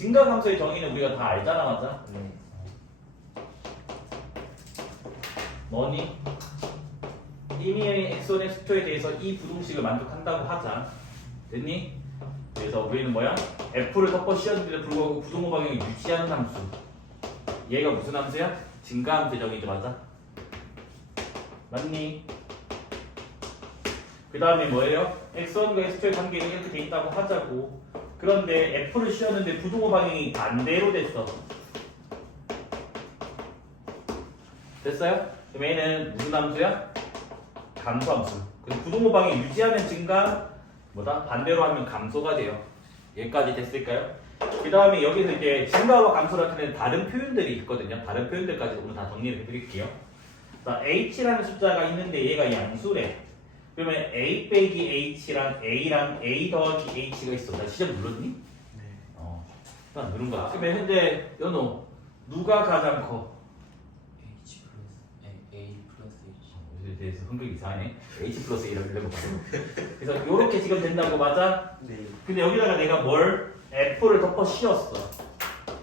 증가함수의 정의는 우리가 다 알잖아, 맞아? 네. 뭐니? 임의의 x1, x2에 대해서 이 부동식을 만족한다고 하자. 됐니? 그래서 우리는 뭐야? f를 덮어 씌웠는데도 불구하고 부동호 방향을 유지하는 함수. 얘가 무슨 함수야? 증가함수의 정의죠, 맞아? 맞니? 그 다음에 뭐예요? x1과 x2의 관계가 이렇게 돼 있다고 하자고. 그런데 f를 씌웠는데 부동호 방향이 반대로 됐어. 됐어요? 그럼 얘는 무슨 함수야? 감소함수. 그래서 부동호 방향 유지하면 증가, 뭐다? 반대로 하면 감소가 돼요. 여기까지 됐을까요? 그 다음에 여기서 이제 증가와 감소를 나타내는 다른 표현들이 있거든요. 다른 표현들까지 오늘 다 정리를 해드릴게요. 자, h라는 숫자가 있는데 얘가 양수래. 그러면 a 빼기 h랑 a랑 a 더하기 h가 있어. 나 시작 눌렀니? 네. 난 누른 거야. 그러면 현재 연호 누가 가장 커? H 플러스 A 플러스 H. 이에 대해서 성격이 이상하네. h 플러스 a라고 이런 거 봤어. 그래서 이렇게 지금 된다고 맞아? 네. 근데 여기다가 내가 뭘 f를 덮어 씌웠어.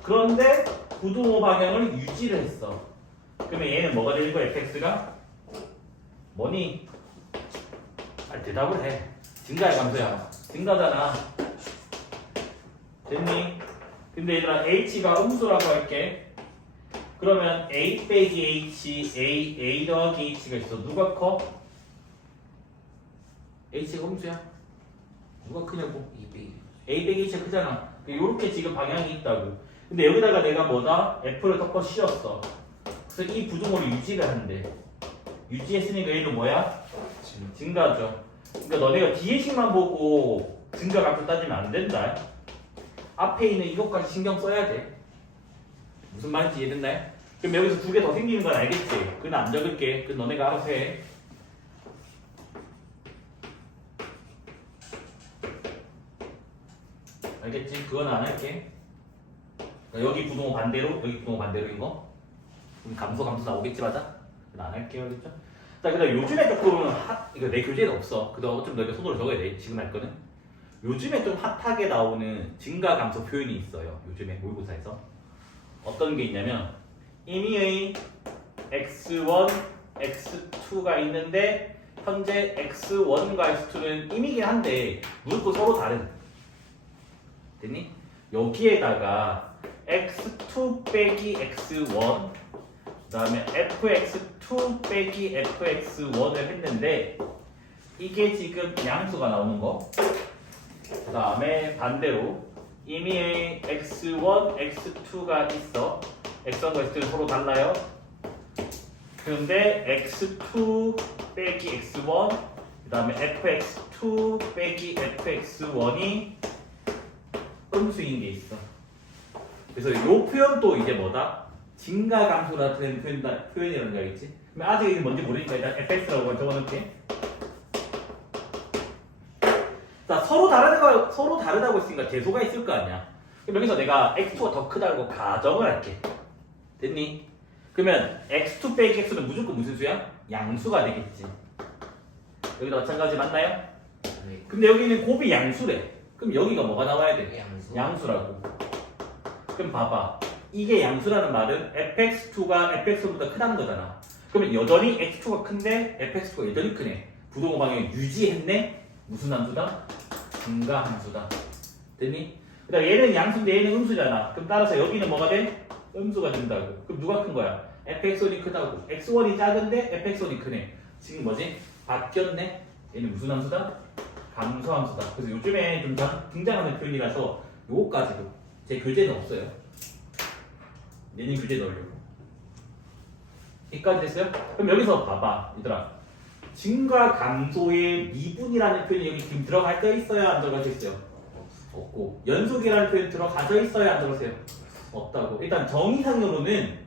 그런데 부동호 방향을 유지를 했어. 그러면 얘는 뭐가 되는 거야? fx가 뭐니? 아, 대답을 해. 증가의 감소야. 증가잖아. 됐니? 근데 얘들아 h가 음수라고 할게. 그러면 a 빼기 h, a 더하기 h가 있어. 누가 커? h가 음수야. 누가 크냐고? E B. a 빼기 h가 크잖아. 이렇게 지금 방향이 있다고. 근데 여기다가 내가 뭐다? f를 덮어 씌웠어. 그래서 이 부동호를 유지를 한대. 유지했으니까 얘는 뭐야? 증가죠. 그러니까 너네가 뒤에 식만 보고 증가 감소 따지면 안 된다. 앞에 있는 이것까지 신경 써야 돼. 무슨 말인지 이해됐나요? 그럼 여기서 두 개 더 생기는 건 알겠지? 그건 안 적을게. 그건 너네가 알아서 해. 알겠지? 그건 안 할게. 그러니까 여기 부동호 반대로, 여기 부동호 반대로인 거. 그럼 감소 나오겠지, 맞아? 그건 안 할게요, 알겠죠? 자, 그다음 요즘에 조금 이거 내 교재에는 없어. 그다음 좀 너희가 손으로 적어야 돼. 지금 할 거는. 요즘에 좀 핫하게 나오는 증가 감소 표현이 있어요. 요즘에 모의고사에서 어떤 게 있냐면 임의의 x1, x2가 있는데 현재 x1과 x2는 임이긴 한데 무조건 서로 다른. 됐니? 여기에다가 x2 빼기 x1 그 다음에 fx2 빼기 fx1을 했는데 이게 지금 양수가 나오는 거. 그 다음에 반대로 임의의 x1, x2가 있어. x1과 x2는 서로 달라요. 그런데 x2 빼기 x1 그 다음에 fx2 빼기 fx1이 음수인 게 있어. 그래서 이 표현도 이제 뭐다? 증가 감소 나타내는 표현이라는 거 알겠지? 그럼 아직 이게 뭔지 모르니까 일단 fx라고 적어놓게. 자, 서로 다르다고 했으니까 계소가 있을 거 아니야. 그럼 여기서 내가 x2가 더 크다고 가정을 할게. 됐니? 그러면 x2 빼기 x는 무조건 무슨 수야? 양수가 되겠지. 여기도 마찬가지 맞나요? 네. 근데 여기는 곱이 양수래. 그럼 여기가 뭐가 나와야 돼? 양수. 양수라고. 그럼 봐봐. 이게 양수라는 말은 fx2가 fx1보다 크다는 거잖아. 그러면 여전히 x2가 큰데 fx2가 여전히 크네. 부동호 방향을 유지했네? 무슨 함수다? 증가 함수다. 됐니? 그다음 얘는 양수인데 얘는 음수잖아. 그럼 따라서 여기는 뭐가 돼? 음수가 된다고. 그럼 누가 큰 거야? fx1이 크다고. x1이 작은데 fx1이 크네. 지금 뭐지? 바뀌었네? 얘는 무슨 함수다? 감소 함수다. 그래서 요즘에 좀 등장하는 표현이라서 요거까지도 제 교재는 없어요. 내년 교재에 넣으려고. 여기까지 됐어요? 그럼 여기서 봐봐 얘들아. 증가 감소의 미분이라는 표현이 여기 지금 들어가져 있어야 안 들어가져 있어요? 없고. 연속이라는 표현 들어가져 있어야 안 들어가세요? 없다고. 일단 정의상으로는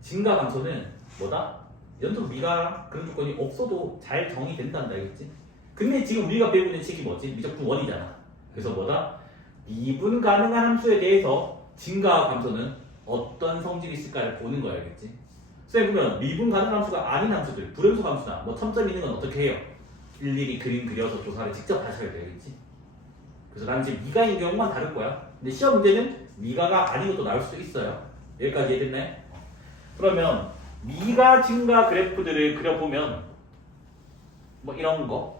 증가 감소는 뭐다? 연속 미가 그런 조건이 없어도 잘 정의된다는 거 알겠지? 근데 지금 우리가 배우고 있는 책이 뭐지? 미적분 원이잖아. 그래서 뭐다? 미분 가능한 함수에 대해서 증가와 감소는 어떤 성질이 있을까를 보는 거야, 알겠지? 선생님 그러면 미분 가능한 함수가 아닌 함수들, 불연속 함수나 뭐 첨점 있는 건 어떻게 해요? 일일이 그림 그려서 조사를 직접 하셔야 돼, 알겠지? 그래서 나는 지금 미가인 경우만 다룰 거야. 근데 시험 문제는 미가가 아닌 것도 나올 수도 있어요. 여기까지 이해됐나요? 그러면 미가 증가 그래프들을 그려보면 뭐 이런 거,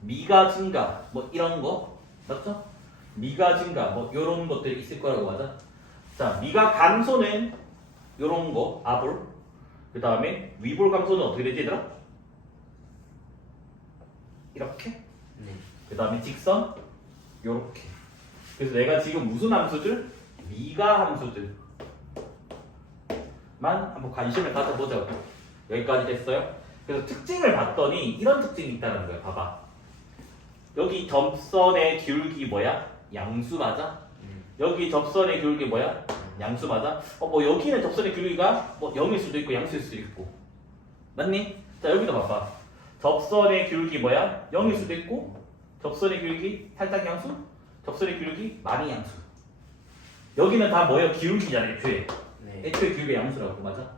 미가 증가 뭐 이런 거 맞죠? 미가 증가 뭐 이런 것들이 있을 거라고 하자. 자, 미가 감소는 이런 거 아볼. 그 다음에 위볼 감소는 어떻게 되지 얘들아? 이렇게. 네. 그 다음에 직선 요렇게. 그래서 내가 지금 무슨 함수들? 미가 함수들만 한번 관심을 가져보자고. 여기까지 됐어요? 그래서 특징을 봤더니 이런 특징이 있다는 거야. 봐봐. 여기 접선의 기울기 뭐야? 양수 맞아? 여기 접선의 기울기 뭐야? 양수 맞아? 뭐 여기는 접선의 기울기가 뭐 0일 수도 있고 양수일 수도 있고 맞니? 자 여기도 봐봐. 접선의 기울기 뭐야? 0일 수도 있고 접선의 기울기 살짝 양수? 접선의 기울기 많이 양수. 여기는 다 뭐예요? 기울기잖아 애초에. 네. 애초에 기울기 양수라고 맞아?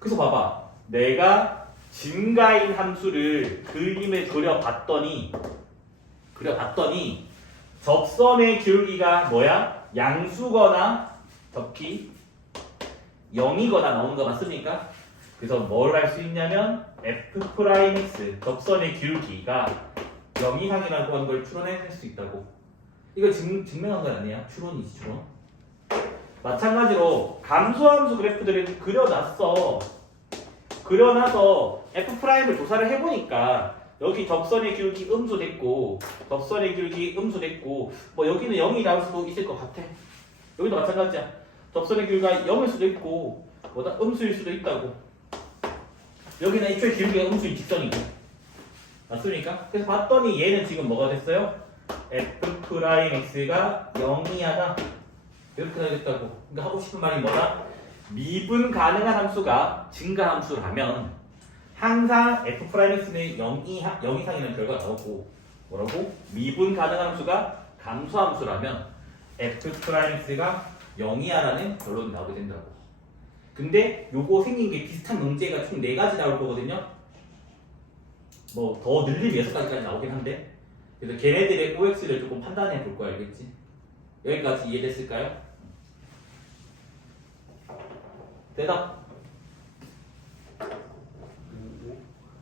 그래서 봐봐. 내가 증가인 함수를 그림을 그려봤더니 접선의 기울기가 뭐야? 양수거나 접기 0이거나 나오는 거 맞습니까? 그래서 뭘 할 수 있냐면 F'X 접선의 기울기가 0 이상이라고 하는 걸 추론해낼 수 있다고. 이거 증명한 건 아니야. 추론이지 추론. 마찬가지로 감소함수 그래프들을 그려놔서 F'을 조사를 해보니까 여기 접선의 기울기 음수 됐고 접선의 기울기 음수 됐고 뭐 여기는 0이 나올 수도 있을 것 같아. 여기도 마찬가지야. 접선의 기울기가 0일 수도 있고 뭐다 음수일 수도 있다고. 여기는 애초에 기울기가 음수인 직선이고 맞습니까? 그래서 봤더니 얘는 지금 뭐가 됐어요? F'X가 0이하다 이렇게 되겠다고. 그러니까 하고 싶은 말이 뭐다? 미분 가능한 함수가 증가 함수라면 항상 F'X는 0 이상이라는 결과가 나오고 뭐라고? 미분 가능한 함수가 감소 함수라면 F'X가 0 이하라는 결론이 나오게 된다고. 근데 요거 생긴 게 비슷한 문제가 총 4가지 나올 거거든요. 뭐 더 늘리면 6가지까지 나오긴 한데 그래서 걔네들의 OX를 조금 판단해 볼 거야. 알겠지? 여기까지 이해됐을까요? 대답.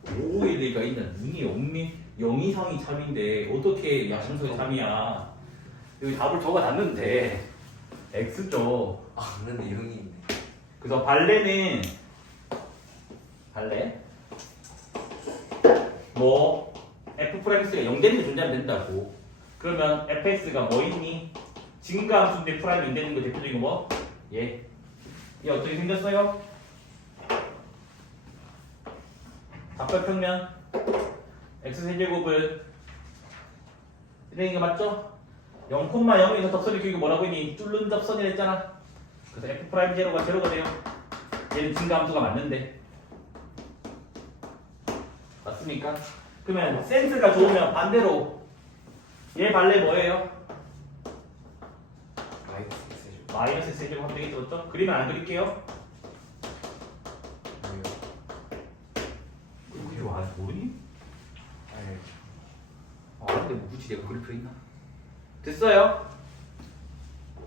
5에 대가 있나? 눈이 없니? 0 이상이 참인데 어떻게 야심소의 참이야? 여기 답을 적어놨는데 X죠. 아, 근데 0이 있네. 그래서 발레 뭐 F'X가 0 되는 게 존재하면 된다고. 그러면 fx가 뭐 있니? 증가 함수인데 프라임이 안 되는 거 대표적인 거 뭐? 얘 어떻게 생겼어요? 답변평면 x세제곱은 이런 거 맞죠? 0,0에서 접선의 기울기 뭐라고 했니? 뚫는 접선이라 했잖아. 그래서 f' 제로가 제로가 돼요. 얘는 증가 함수가 맞는데 맞습니까? 그러면 센스가 좋으면 반대로 얘 발레 뭐예요? 마이너스 x제곱 하면 되겠죠? 맞죠? 그리면 안 그릴게요. 이거 아직 모르니? 근데 뭐 굳이 내가 그릴 필요 있나? 됐어요?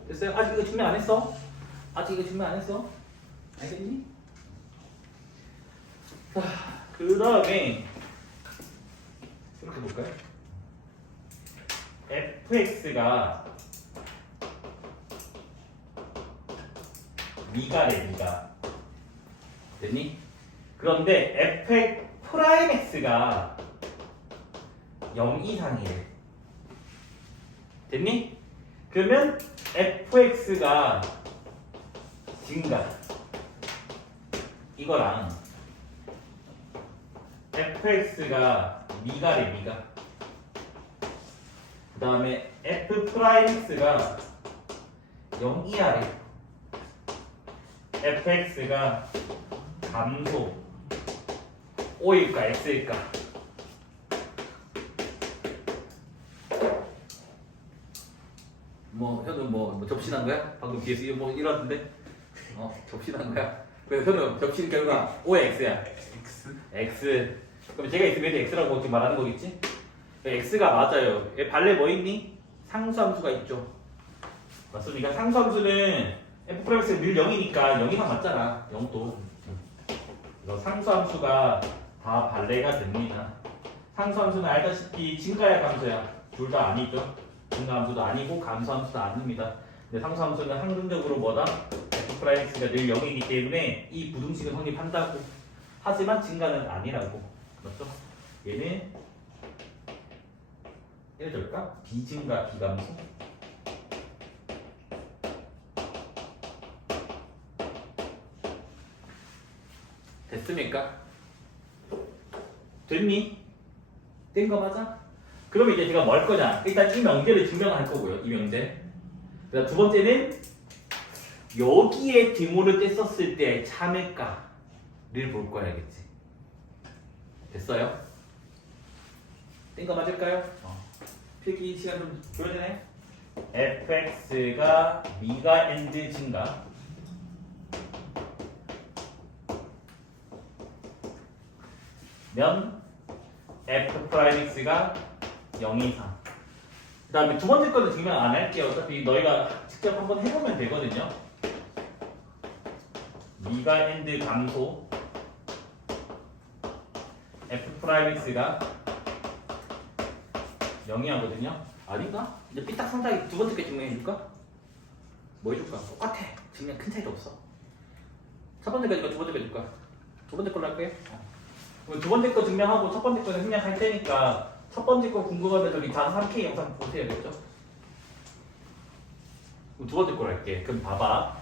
됐어요? 아직 이거 증명 안 했어? 알겠니? 자, 그 다음에 이렇게 볼까요? fx가 미가래 미가 됐니? 그런데 f'x가 0 이상이래 됐니? 그러면 fx가 증가 이거랑 fx가 미가래 미가 그 다음에 f'x가 0 이하래 fx가 감소 O일까 X일까? 현우 뭐 접신한 거야? 방금 뒤에서 뭐 이러던데? 접신한 거야? 그래서 현우 접신 결과 O야 X야? X. 그럼 제가 있으면 X라고 지금 말하는 거겠지? X가 맞아요. 얘 발레 뭐 있니? 상수함수가 있죠. 맞습니까? 상수함수는 f'(x가 늘 0이니까 0 이상 맞잖아. 0도. 그래서 상수함수가 다 발레가 됩니다. 상수함수는 알다시피 증가야 감소야. 둘 다 아니죠. 증가함수도 아니고 감소함수도 아닙니다. 근데 상수함수는 항등적으로 뭐다? f'x가 늘 0이기 때문에 이 부등식은 성립한다고. 하지만 증가는 아니라고. 그렇죠? 얘는 예를 들까? 비증가 비감소. 됐습니까? 됐니? 된 거 맞아? 그럼 이제 제가 뭐 할 거냐? 일단 이 명제를 증명할 거고요. 이 명제. 그다음 두 번째는 여기에 디모를 뗐었을 때 참을까를 볼 거야, 알겠지? 됐어요? 된 거 맞을까요? 필기 시간 좀 줘야 되네. fx가 미가 엔드 증가. 면 f'x가 0 이상. 그 다음에 두 번째 거는 증명 안 할게요. 어차피 너희가 직접 한번 해보면 되거든요. 미가 엔드 감소 f'x가 0이 하거든요. 아닌가? 이제 삐딱 상당히 두 번째 거 증명해줄까? 뭐 해줄까? 똑같아. 증명 큰 차이도 없어. 첫 번째 거니까 두 번째 거 해줄까? 두 번째 걸로 할게. 그럼 두 번째 거 증명하고 첫 번째 거는 생략할 테니까 첫 번째 거 궁금하면 저기 단 3K 영상 보세요겠죠? 그럼 두 번째 걸로 할게. 그럼 봐봐.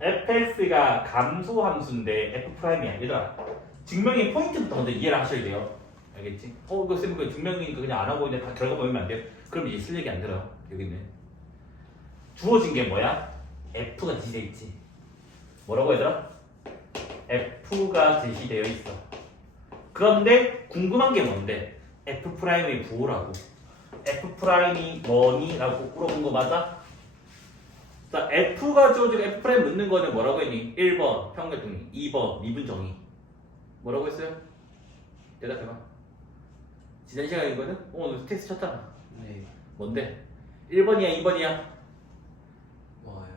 fx가 감소함수인데 f'이야. 얘들아, 증명의 포인트부터 먼저 이해를 하셔야 돼요. 알겠지? 이거 쌤 그 증명이니까 그냥 안 하고 그냥 다 결과 보면 안 돼요? 그럼 이제 실력이 안 들어요. 여기는 주어진 게 뭐야? f가 제시되어 있지. 뭐라고 얘들아? f가 제시되어 있어. 그런데 궁금한 게 뭔데? f'의 부호라고. f'이 뭐니? 라고 물어본 거 맞아? 자, f가 주어지고 f' 묻는 거는 뭐라고 했니? 1번 평균정의, 2번 미분정의. 뭐라고 했어요? 대답해봐. 지난 시간에 이거는? 너 테스트 쳤잖아. 네. 뭔데? 1번이야 2번이야? 뭐예요?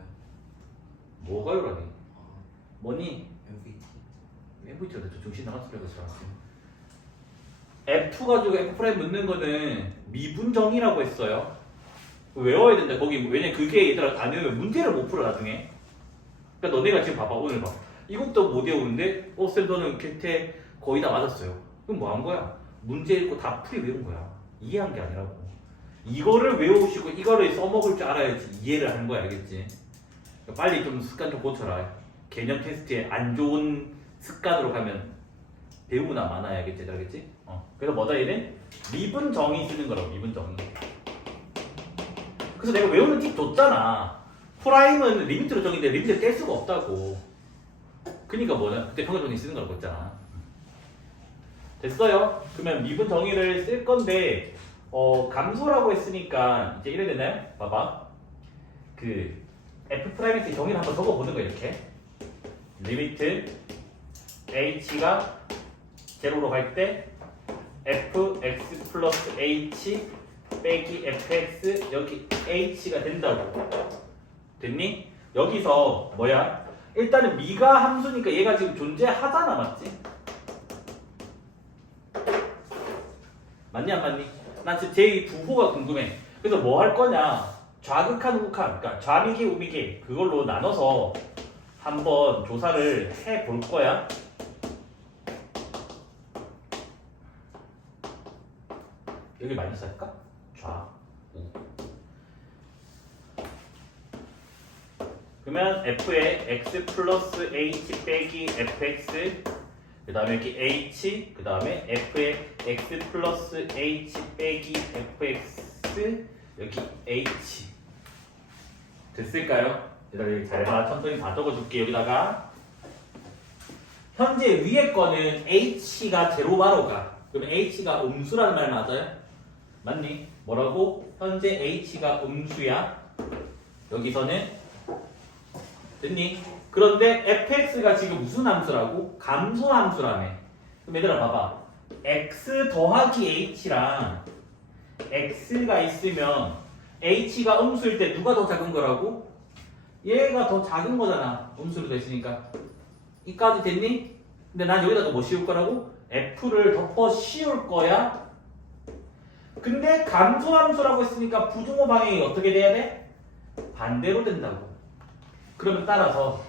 뭐가요라니? 아, 뭐니? MVT. MVT가 저 정신 나간 소리가 잘하세요. F 가지고 F' 묻는 거는 미분정의라고 했어요. 외워야 된다. 거기 왜냐면 그게 얘들아 안 외우면 문제를 못 풀어 나중에. 그러니까 너네가 지금 봐봐 오늘 봐. 이것도 못 외우는데 쌤 저는 개태 거의 다 맞았어요. 그럼 뭐 한 거야? 문제 읽고 다 풀이 외운 거야. 이해한 게 아니라고. 이거를 외우시고 이거를 써먹을 줄 알아야지 이해를 하는 거야, 알겠지? 그러니까 빨리 좀 습관 좀 고쳐라. 개념 테스트에 안 좋은 습관으로 가면 배우나 많아야겠지, 알겠지? 그래서 뭐다 얘는 미분정의 쓰는 거라고. 미분정의. 그래서 내가 외우는 팁 줬잖아. 프라임은 리미트로 정의인데 리미트를 뗄 수가 없다고. 그러니까 뭐냐? 그때 평균정의 쓰는 거라고 했잖아. 됐어요? 그러면 미분 정의를 쓸 건데 감소라고 했으니까 이제 이래 되나요? 봐봐. 그 f'의 정의를 한번 적어보는 거야. 이렇게 리미트 h가 제로로 갈 때 fx 플러스 h 빼기 fx 여기 h가 된다고. 됐니? 여기서 뭐야? 일단은 미가 함수니까 얘가 지금 존재하잖아. 맞지? 맞니 안 맞니? 난 지금 제 부호가 궁금해. 그래서 뭐 할 거냐? 좌극한 우극한, 그러니까 좌미계 우미계 그걸로 나눠서 한번 조사를 해 볼 거야. 여기 마이너스 할까? 좌, 우. 그러면 f의 x 플러스 h 빼기 fx 그 다음에 여기 h 그 다음에 f의 x 플러스 h 빼기 fx 여기 h 됐을까요? 얘들아 여기 잘 봐. 천천히 다 적어줄게. 여기다가 현재 위에 거는 h가 제로 바로 가. 그럼 h가 음수라는 말 맞아요? 맞니? 뭐라고? 현재 h가 음수야. 여기서는 됐니? 그런데 fx가 지금 무슨 함수라고? 감소함수라며. 그럼 얘들아 봐봐. x 더하기 h랑 x가 있으면 h가 음수일 때 누가 더 작은 거라고? 얘가 더 작은 거잖아. 음수로 됐으니까. 이까지 됐니? 근데 난 여기다가 뭐 씌울 거라고? f를 덮어 씌울 거야. 근데 감소함수라고 했으니까 부등호 방향이 어떻게 돼야 돼? 반대로 된다고. 그러면 따라서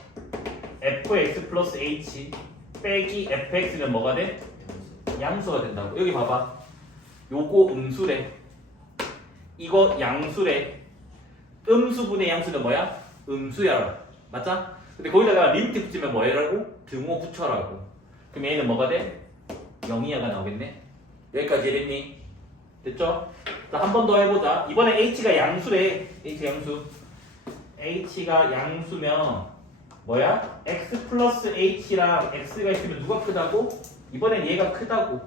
fx 플러스 h 빼기 fx는 뭐가 돼? 양수가 된다고. 여기 봐봐. 요거 음수래. 이거 양수래. 음수분의 양수는 뭐야? 음수야. 맞자? 근데 거기다가 리미트 붙이면 뭐라고? 등호 붙여라고. 그럼 얘는 뭐가 돼? 0이야가 나오겠네. 여기까지 이랬니? 됐죠? 자, 한 번 더 해보자. 이번에 h가 양수래. h 양수. h가 양수면 뭐야? x 플러스 h랑 x가 있으면 누가 크다고? 이번엔 얘가 크다고.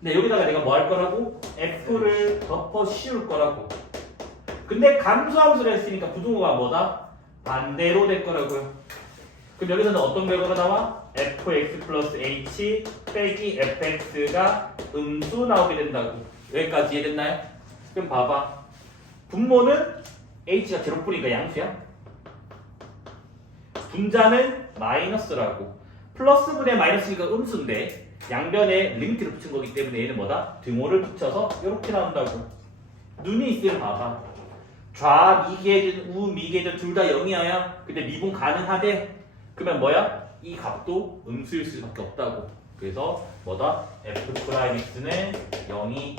근데 여기다가 내가 뭐 할 거라고? f를 덮어 씌울 거라고. 근데 감소함수를 했으니까 부등호가 뭐다? 반대로 될 거라고요. 그럼 여기서는 어떤 결과가 나와? fx 플러스 h 빼기 fx가 음수 나오게 된다고. 여기까지 이해됐나요? 그럼 봐봐. 분모는 h가 제로뿐이니까 양수야. 분자는 마이너스라고. 플러스분의 마이너스니까 음수인데 양변에 리미트를 붙인 거기 때문에 얘는 뭐다? 등호를 붙여서 이렇게 나온다고. 눈이 있으면 봐봐. 좌 미계준, 우 미계준 둘 다 0이어야. 근데 미분 가능하대. 그러면 뭐야? 이 값도 음수일 수밖에 없다고. 그래서 뭐다? f'x는 0이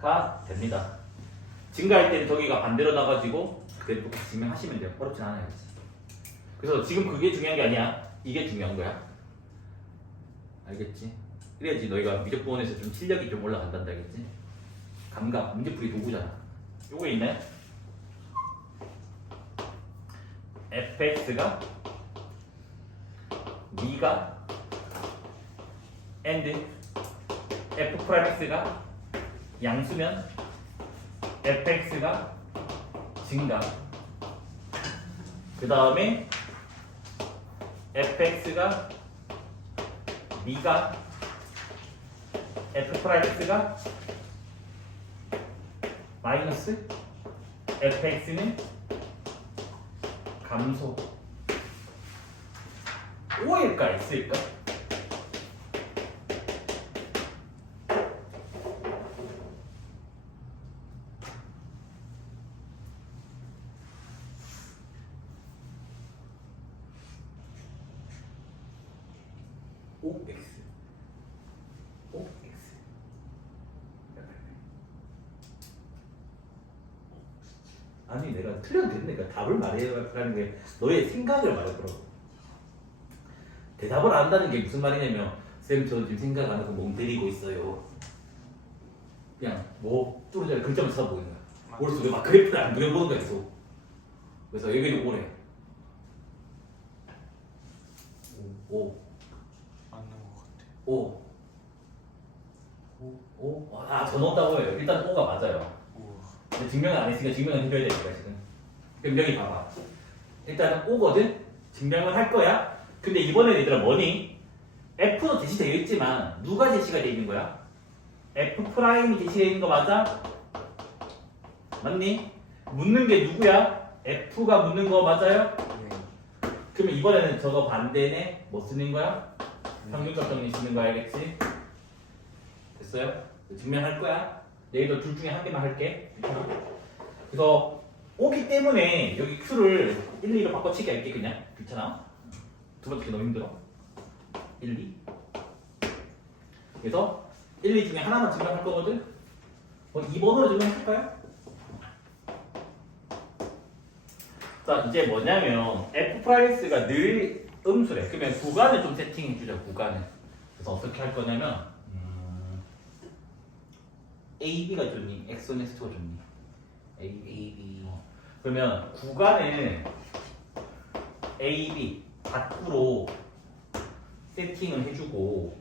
4다가 됩니다. 증가할 때는 저기가 반대로 나가지고 그대로 똑같이 증명하시면 돼요. 어렵진 않아요. 그래서 지금 그게 중요한 게 아니야. 이게 중요한 거야. 알겠지? 그래야지 너희가 미적분에서 좀 실력이 좀 올라간단다. 알겠지? 감각, 문제풀이 도구잖아. 요거 있나요? fx가 미가 and f'x가 양수면 fx가 증가. 그 다음에 fx가 미가 f'x가 마이너스 fx는 감소. O일까 X일까? OX OX 아니 내가 틀려도 되니까 답을 말해라는 게 너의 생각을 말해보라고. 대답을 안 한다는 게 무슨 말이냐면 쌤 저 지금 생각 안 하고 멍 때리고 있어요. 그냥 뭐 뚜루자리 글자만 쳐다보는 거야. 머릿속에 막 그래프를 안 그려보는 거야 계속. 그래서 여기는 오래. 오. 맞는 것 같아. 오. 오. 아, 저 넣었다고 해요. 일단 O가 맞아요. 우와. 근데 증명을 안 했으니까 증명을 해줘야 되니까 지금. 그럼 여기 봐봐. 일단 O거든? 증명을 할 거야. 근데 이번에는 얘들아 뭐니? F도 제시되어 있지만 누가 제시가 되어 있는 거야? F 프라임이 제시되어 있는 거 맞아? 맞니? 묻는 게 누구야? F가 묻는 거 맞아요? 네. 그러면 이번에는 저거 반대네? 뭐 쓰는 거야? 평균값 정리 쓰는 거 알겠지? 됐어요? 증명할 거야. 내일도 둘 중에 한 개만 할게. 그래서 오기 때문에 여기 Q를 1, 2로 바꿔치기 할게 그냥. 괜찮아? 두 번째 게 너무 힘들어. 1, 2. 그래서 1, 2 중에 하나만 증명할 거거든? 2번으로 증명할까요? 자, 이제 뭐냐면 f'x가 늘 음수래. 그러면 구간을 좀 세팅해주자, 구간을. 그래서 어떻게 할 거냐면 AB가 좋니? X1, X2가 좋니? AB. 그러면 구간을 AB 밖으로 세팅을 해주고,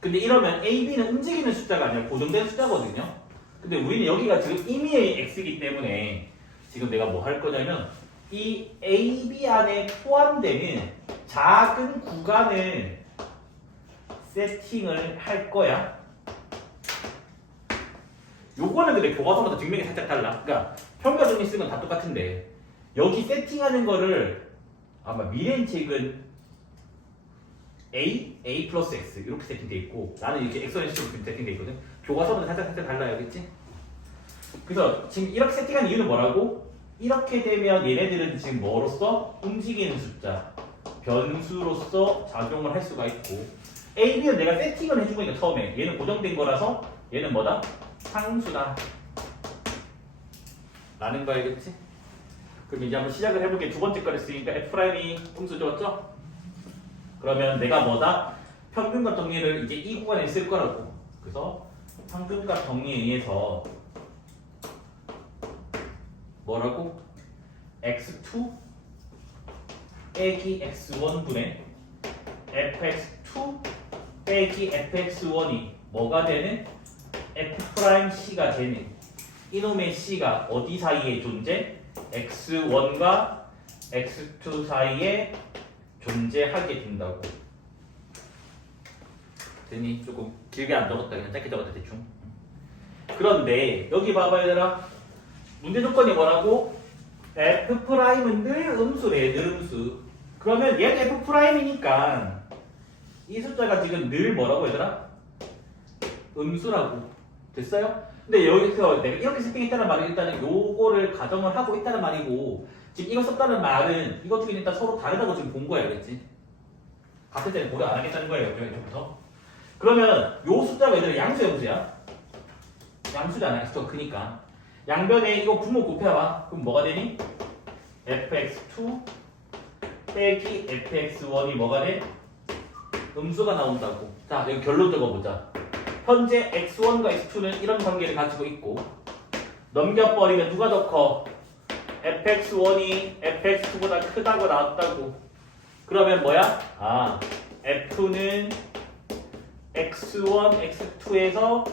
근데 이러면 AB는 움직이는 숫자가 아니라 고정된 숫자거든요. 근데 우리는 여기가 지금 임의의 X이기 때문에 지금 내가 뭐 할 거냐면 이 AB 안에 포함되는 작은 구간을 세팅을 할 거야. 요거는 근데 교과서마다 증명이 살짝 달라. 그러니까 평가 정리 쓰면 다 똑같은데 여기 세팅하는 거를 아마 미래인 책은 A 플러스 X 이렇게 세팅돼 있고 나는 이렇게 엑스ponential로 세팅돼 있거든. 교과서마다 살짝 달라요, 알겠지? 그래서 지금 이렇게 세팅한 이유는 뭐라고? 이렇게 되면 얘네들은 지금 뭐로서 움직이는 숫자, 변수로서 작용을 할 수가 있고 A, B는 내가 세팅을 해준 거니까 처음에 얘는 고정된 거라서 얘는 뭐다? 상수다 라는 거 알겠지? 그럼 이제 한번 시작을 해볼게. 두 번째 걸 했으니까 F'이 음수 줬죠? 그러면 내가 뭐다? 평균값 정리를 이제 이 구간에 쓸 거라고. 그래서 평균값 정리에 의해서 뭐라고? x2 빼기 x1분의 fx2 빼기 fx1이 뭐가 되는? f'C가 되는 이놈의 C가 어디 사이에 존재? x1과 x2 사이에 존재하게 된다고. 되니? 조금 길게 안 적었다. 그냥 짧게 적었다 대충. 그런데 여기 봐봐 얘들아. 문제 조건이 뭐라고? F'은 늘 음수래. 늘 음수. 그러면 얘는 F'이니까 이 숫자가 지금 늘 뭐라고 얘들아? 음수라고. 됐어요? 근데 여기서 내가 이렇게 세팅했다는 말은 일단은 요거를 가정을 하고 있다는 말이고 지금 이거 썼다는 말은 이것 중에 일단 서로 다르다고 지금 본 거야, 알겠지? 같을 때는 고려 안 하겠다는 거예요, 여기부터. 그러면 요 숫자가 얘들아 양수야, 음수야? 양수잖아, x가 크니까. 양변에 이거 분모 곱해봐. 그럼 뭐가 되니? fx2 빼기 fx1이 뭐가 돼? 음수가 나온다고. 자, 여기 결론 적어보자. 현재 x1과 x2는 이런 관계를 가지고 있고 넘겨버리면 누가 더 커? fx1이 fx2보다 크다고 나왔다고. 그러면 뭐야? 아, f는 x1, x2에서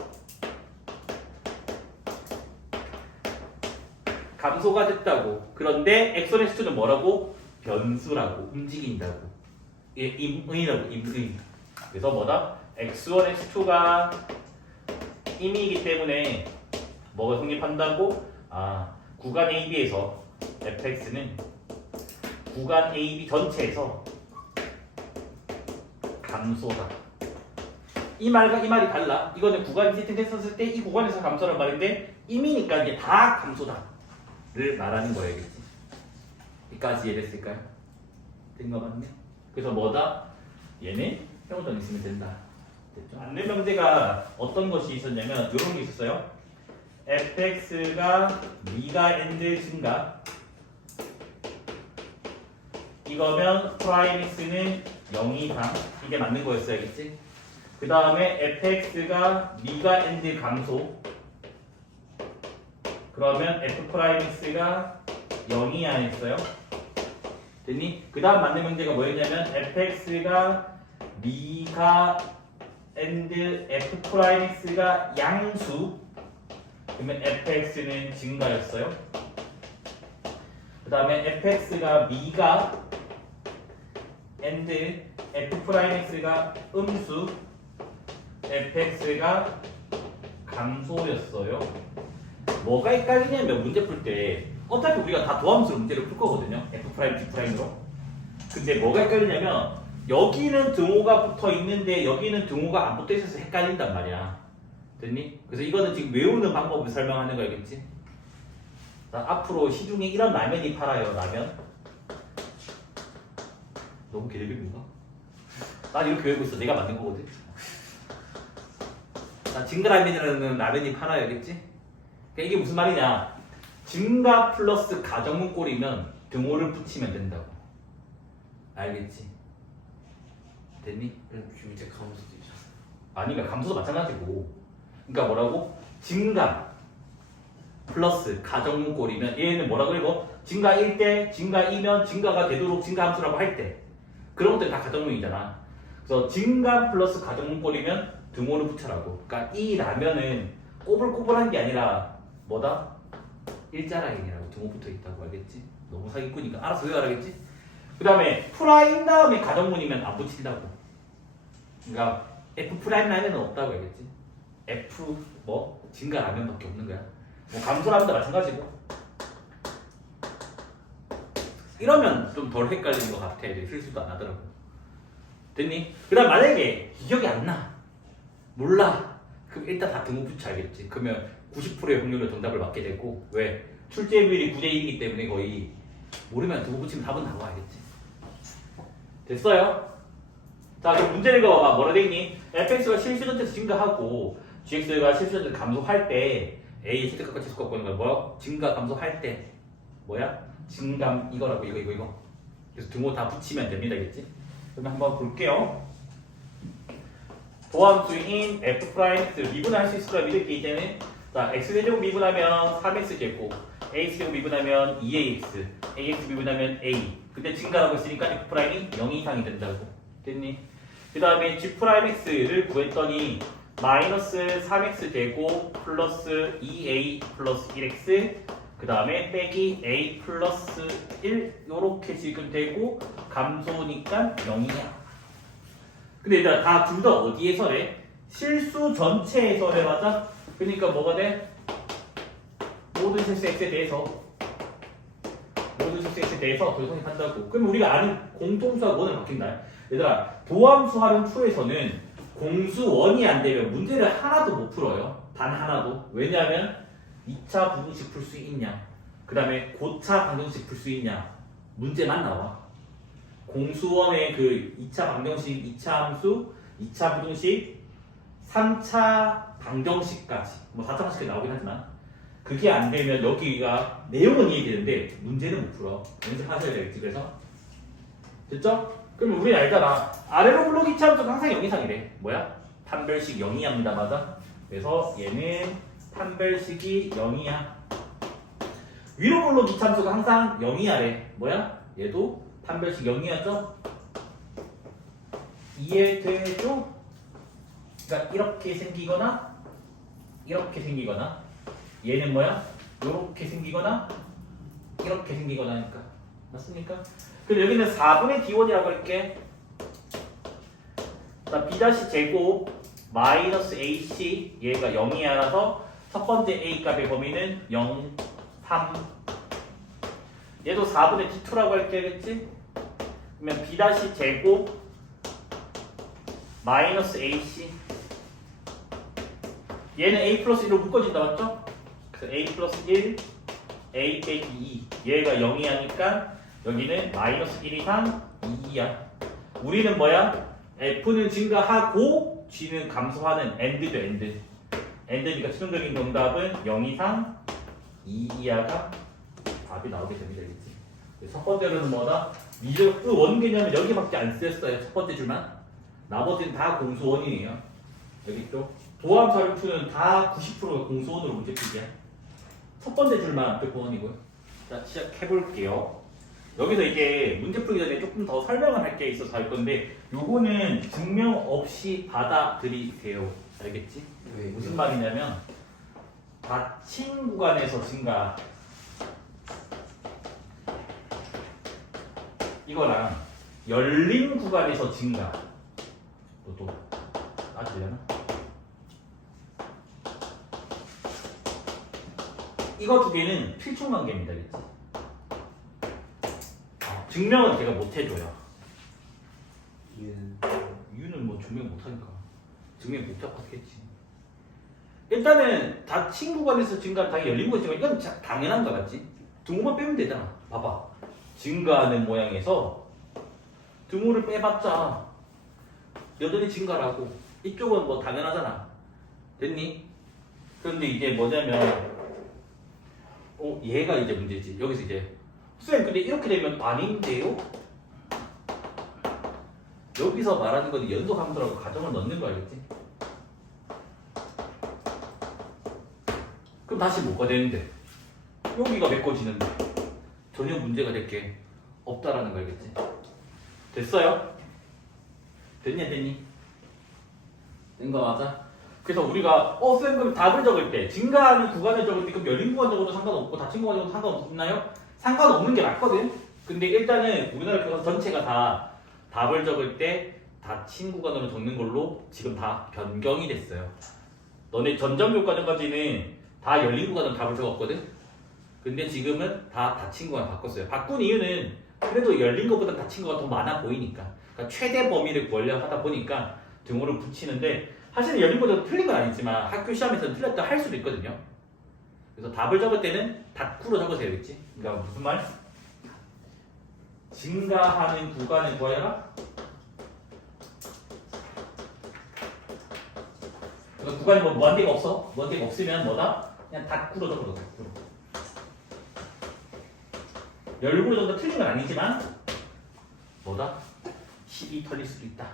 감소가 됐다고. 그런데 x1, x2는 뭐라고? 변수라고. 움직인다고. 임의라고. 임의. 그래서 뭐다? x1, x2가 임의이기 때문에 뭐가 성립한다고? 아, 구간 AB에서 fx는 구간 AB 전체에서 감소다. 이 말과 이 말이 달라. 이거는 구간이 세팅됐었을 때 이 구간에서 감소란 말인데 임의니까 이게 다 감소다를 말하는 거야겠지. 여기까지 이해됐을까요? 된 거 맞네? 그래서 뭐다? 얘는 평점 있으면 된다. 됐죠? 안내 명제가 어떤 것이 있었냐면 이런 게 있었어요. fx가 미가 엔드 증가 이거면 프라임x는 0이다. 이게 맞는 거였어야겠지? 그 다음에 fx가 미가 엔드 감소 그러면 f'x가 0이야 했어요. 됐니? 그 다음 맞는 문제가 뭐였냐면 fx가 미가 and f'x가 양수 그러면 fx는 증가였어요. 그 다음에 fx가 미가 and f'x가 음수 fx가 감소였어요. 뭐가 헷갈리냐면 문제 풀 때 어차피 우리가 다 도함수로 문제를 풀 거거든요. F', G'로. 근데 뭐가 헷갈리냐면 여기는 등호가 붙어 있는데 여기는 등호가 안 붙어 있어서 헷갈린단 말이야. 됐니? 그래서 이거는 지금 외우는 방법을 설명하는 거겠지? 앞으로 시중에 이런 라면이 팔아요. 라면. 너무 개대비인가? 난 이렇게 외우고 있어. 내가 만든 거거든. 증가라면이라는 라면이 팔아요. 알겠지? 그러니까 이게 무슨 말이냐? 증가 플러스 가정문꼴이면 등호를 붙이면 된다고. 알겠지? 됐니? 밑에 감소도 있잖아. 아니, 그러니까 감소도 마찬가지고. 그러니까 뭐라고? 증가 플러스 가정문꼴이면 얘는 뭐라고 읽어? 증가1 때, 증가2면 증가가 되도록 증가함수라고 할 때. 그런 것들 다 가정문이잖아. 그래서 증가 플러스 가정문꼴이면 등호를 붙여라고. 그러니까 이 라면은 꼬불꼬불한 게 아니라 뭐다? 일자라인이라고 등호 붙어 있다고. 알겠지? 너무 사기꾼이니까 알아서 외워야겠지? 그 다음에 프라임 다음에 가정문이면 안 붙인다고. 그러니까 F 프라임 라인은 없다고. 알겠지? F 뭐 증가라면밖에 없는 거야. 뭐 감소라면도 마찬가지고. 이러면 좀 덜 헷갈리는 것 같아. 이제 실수도 안 하더라고. 됐니? 그다음 만약에 기억이 안 나, 몰라. 그럼 일단 다 등호 붙여야겠지. 그러면 90%의 확률로 정답을 맞게 되고, 왜? 출제비율이 9대 1이기 때문에 거의 모르면 등호 붙이면 답은 나와야겠지. 됐어요? 자, 그럼 문제 읽어봐. 뭐라 되있니? fx가 실수전체에서 증가하고 gx가 실수전체에서 감소할 때 a의 최대값과 최소값 보는 거야. 뭐야? 증가 감소할 때 뭐야? 증감 이거라고 이거. 그래서 등호 다 붙이면 됩니다. 겠지? 그러면 한번 볼게요. 도함수인 f'x 미분할 수 있을 거라 믿을게. 이제는 자, x제곱 미분하면 3x제곱, ax제곱 미분하면 2ax, ax 미분하면 a. 근데 증가라고 했으니까 f'이 0 이상이 된다고. 됐니? 그 다음에 g'x를 구했더니 마이너스 3x제곱 플러스 2a 플러스 1x 그 다음에 빼기 a 플러스 1 요렇게 지금 되고 감소니까 0이야. 근데 얘들아 다 둘 다 어디에서래? 실수 전체에서래. 맞아? 그러니까 뭐가 돼? 모든 실수 x에 대해서 더 성립한다고. 그럼 우리가 아는 공통수와 원을 바뀐다. 얘들아 도함수 활용 2에서는 공수 원이 안 되면 문제를 하나도 못 풀어요. 단 하나도. 왜냐하면 2차 부등식 풀 수 있냐, 그 다음에 고차 방정식 풀 수 있냐 문제만 나와. 공수원의 그 2차 방정식, 2차 함수, 2차 부등식, 3차 방정식까지 뭐 4차 방정식까지 나오긴 하지만 그게 안 되면 여기가 내용은 이해되는데 문제는 못 풀어. 연습하셔야 되겠지. 그래서 됐죠? 그럼 우리 알잖아. 아래로 블록 2차 함수가 항상 0 이상이래. 뭐야? 판별식 0이합니다. 맞아? 그래서 얘는 판별식이 0이야. 위로 블록 2차 함수가 항상 0이야래. 뭐야? 얘도 판별식 0이었죠? 이해되죠? 그러니까 이렇게 생기거나 얘는 뭐야? 요렇게 생기거나 이렇게 생기거나 하니까. 맞습니까? 그리고 여기는 4분의 d1이라고 할게. 자, b-제곱 마이너스 ac 얘가 0이라서 첫 번째 a 값의 범위는 0, 3. 얘도 4분의 d2라고 할게. 그랬지? 그러면 b-제곱 마이너스 ac 얘는 a 플러스 1로 묶어진다. 맞죠? 그래서 a 플러스 1 a 빼기 2 얘가 0이 하니까 여기는 마이너스 1 이상 2야. 우리는 뭐야? f는 증가하고 g는 감소하는 end죠. end니까 최종적인 정답은 0 이상 2 이하가 답이 나오게 됩니다. 첫 번째로는 뭐다? 미적 그 원개념은 여기밖에 안 쓰였어요. 첫 번째 줄만. 나머지는 다 공수원이에요. 여기 있죠? 도함사료투는 다 90%가 공수원으로 문제 풀기야. 첫 번째 줄만 100번이고요. 자, 시작해볼게요. 여기서 이제 문제 풀기 전에 조금 더 설명을 할 게 있어서 할 건데 요거는 증명 없이 받아들이세요. 알겠지? 왜? 무슨 말이냐면 닫힌 구간에서 증가 이거랑 열린 구간에서 증가 또 따지려나? 이거 두 개는 필충관계입니다. 그치? 증명은 제가 못 해줘요. 이유는 뭐 증명 못 하니까. 증명 복잡하겠지. 일단은 닫힌 구간에서 증가는 당연히 열린 구간이지만 이건 당연한 거 같지? 등호만 빼면 되잖아. 봐봐. 증가하는 모양에서 등호를 빼봤자 여전히 증가라고. 이쪽은 뭐 당연하잖아. 됐니? 그런데 이제 뭐냐면 얘가 이제 문제지. 여기서 이제 쌤 근데 이렇게 되면 아닌데요? 여기서 말하는 건 연속 함수라고 가정을 넣는 거 알겠지? 그럼 다시 뭐가 되는데? 여기가 메꿔지는데 전혀 문제가 될 게 없다라는 거 알겠지? 됐어요? 됐냐 됐니? 된 거 맞아? 그래서 우리가 쌤 그럼 답을 적을 때 증가하는 구간을 적을 때 그럼 열린 구간 적어도 상관없고 닫힌 구간 적어도 상관없나요? 상관없는 게 맞거든? 근데 일단은 우리나라 교과서 전체가 다 답을 적을 때 닫힌 구간으로 적는 걸로 지금 다 변경이 됐어요. 너네 전정교 과정까지는 다 열린 구간으로 답을 적었거든. 근데 지금은 다 닫힌 구간 바꿨어요. 바꾼 이유는 그래도 열린 것보다 닫힌 거가 더 많아 보이니까. 그러니까 최대 범위를 구하려 하다 보니까 등호를 붙이는데 사실 열린 거도 틀린 건 아니지만 학교 시험에서는 틀렸다 할 수도 있거든요. 그래서 답을 적을 때는 닫구로 적으세요, 그렇지? 그러니까 무슨 말? 증가하는 구간을 구하여라. 그러니까 구간이 뭐 무한대가 없어? 무한대가 없으면 뭐다? 그냥 닫구로 적어도 닫구로. 열구로 정도 틀린 건 아니지만 뭐다? 12 털릴 수도 있다.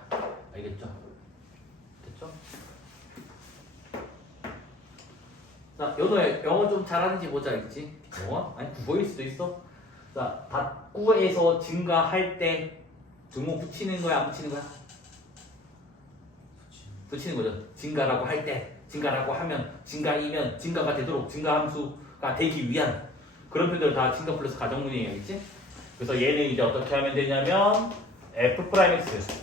알겠죠? 됐죠? 자, 요도에 영어 좀 잘하는지 보자, 알겠지? 영어? 아니 국어일 수도 있어. 자, 닫구에서 증가할 때 등호 붙이는 거야, 안 붙이는 거야? 붙이는 거죠. 증가라고 할 때, 증가라고 하면, 증가이면, 증가가 되도록, 증가함수가 되기 위한 그런 표현들 다 증가 플러스 가정문이에요, 알겠지? 그래서 얘는 이제 어떻게 하면 되냐면 f'(x)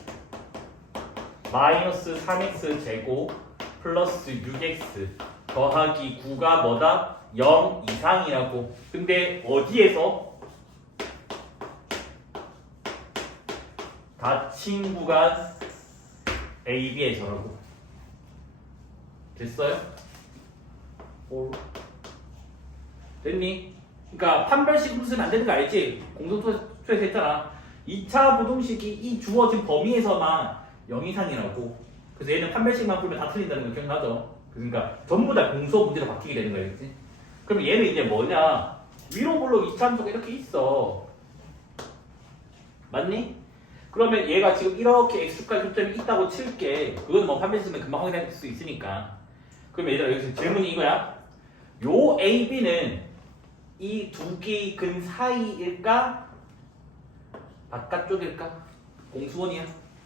마이너스 3x 제곱 플러스 6x 더하기 9가 뭐다? 0 이상이라고. 근데 어디에서? 닫힌 구간 A, B에서라고. 됐어요? 오. 됐니? 그러니까 판별식 음수는 안 되는 거 알지? 공동투에서 했잖아. 2차 부동식이 이 주어진 범위에서만 0 이상이라고. 그래서 얘는 판별식만 풀면 다 틀린다는 거 기억나죠? 그러니까 전부 다 공소 문제로 바뀌게 되는 거야, 그렇지? 그럼 얘는 이제 뭐냐? 위로 블록 2차 함수가 이렇게 있어. 맞니? 그러면 얘가 지금 이렇게 x축과 교점이 있다고 칠게. 그건 뭐 판별식이면 금방 확인할 수 있으니까. 그럼 얘들아 여기서 질문이 이거야. 요 A, B는 이 두 개의 근 사이일까? 바깥쪽일까? 공수원이야.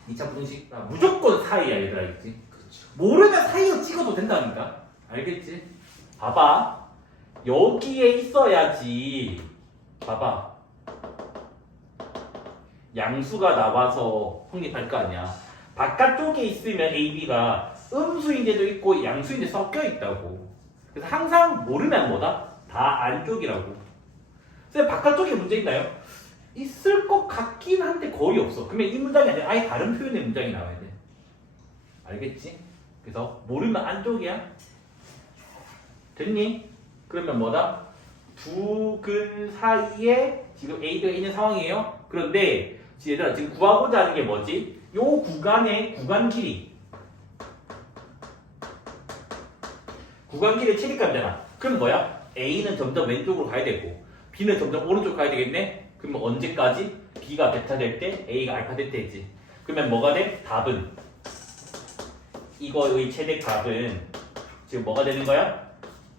2차 부동식. 무조건 사이야, 얘들아, 알겠지? 그렇죠. 모르면 사이로 찍어도 된다니까. 알겠지? 봐봐. 여기에 있어야지. 봐봐. 양수가 나와서 성립할 거 아니야. 바깥쪽에 있으면 A, B가 음수인데도 있고 양수인데 섞여 있다고. 그래서 항상 모르면 뭐다? 다 안쪽이라고. 그래서 바깥쪽에 문제 있나요? 있을 것 같긴 한데 거의 없어. 그러면 이 문장이 아니라 아예 다른 표현의 문장이 나와야 돼. 알겠지? 그래서 모르면 안쪽이야. 됐니? 그러면 뭐다? 두 근 사이에 지금 A, B가 있는 상황이에요. 그런데 얘들아 지금 구하고자 하는 게 뭐지? 요 구간의 구간 길이. 구간 길이 체리값이잖아. 그럼 뭐야? A는 점점 왼쪽으로 가야 되고 B는 점점 오른쪽으로 가야 되겠네? 그러면 언제까지? B가 베타 될 때 A가 알파 될 때지. 그러면 뭐가 돼? 답은 이거의 최대값은 지금 뭐가 되는 거야?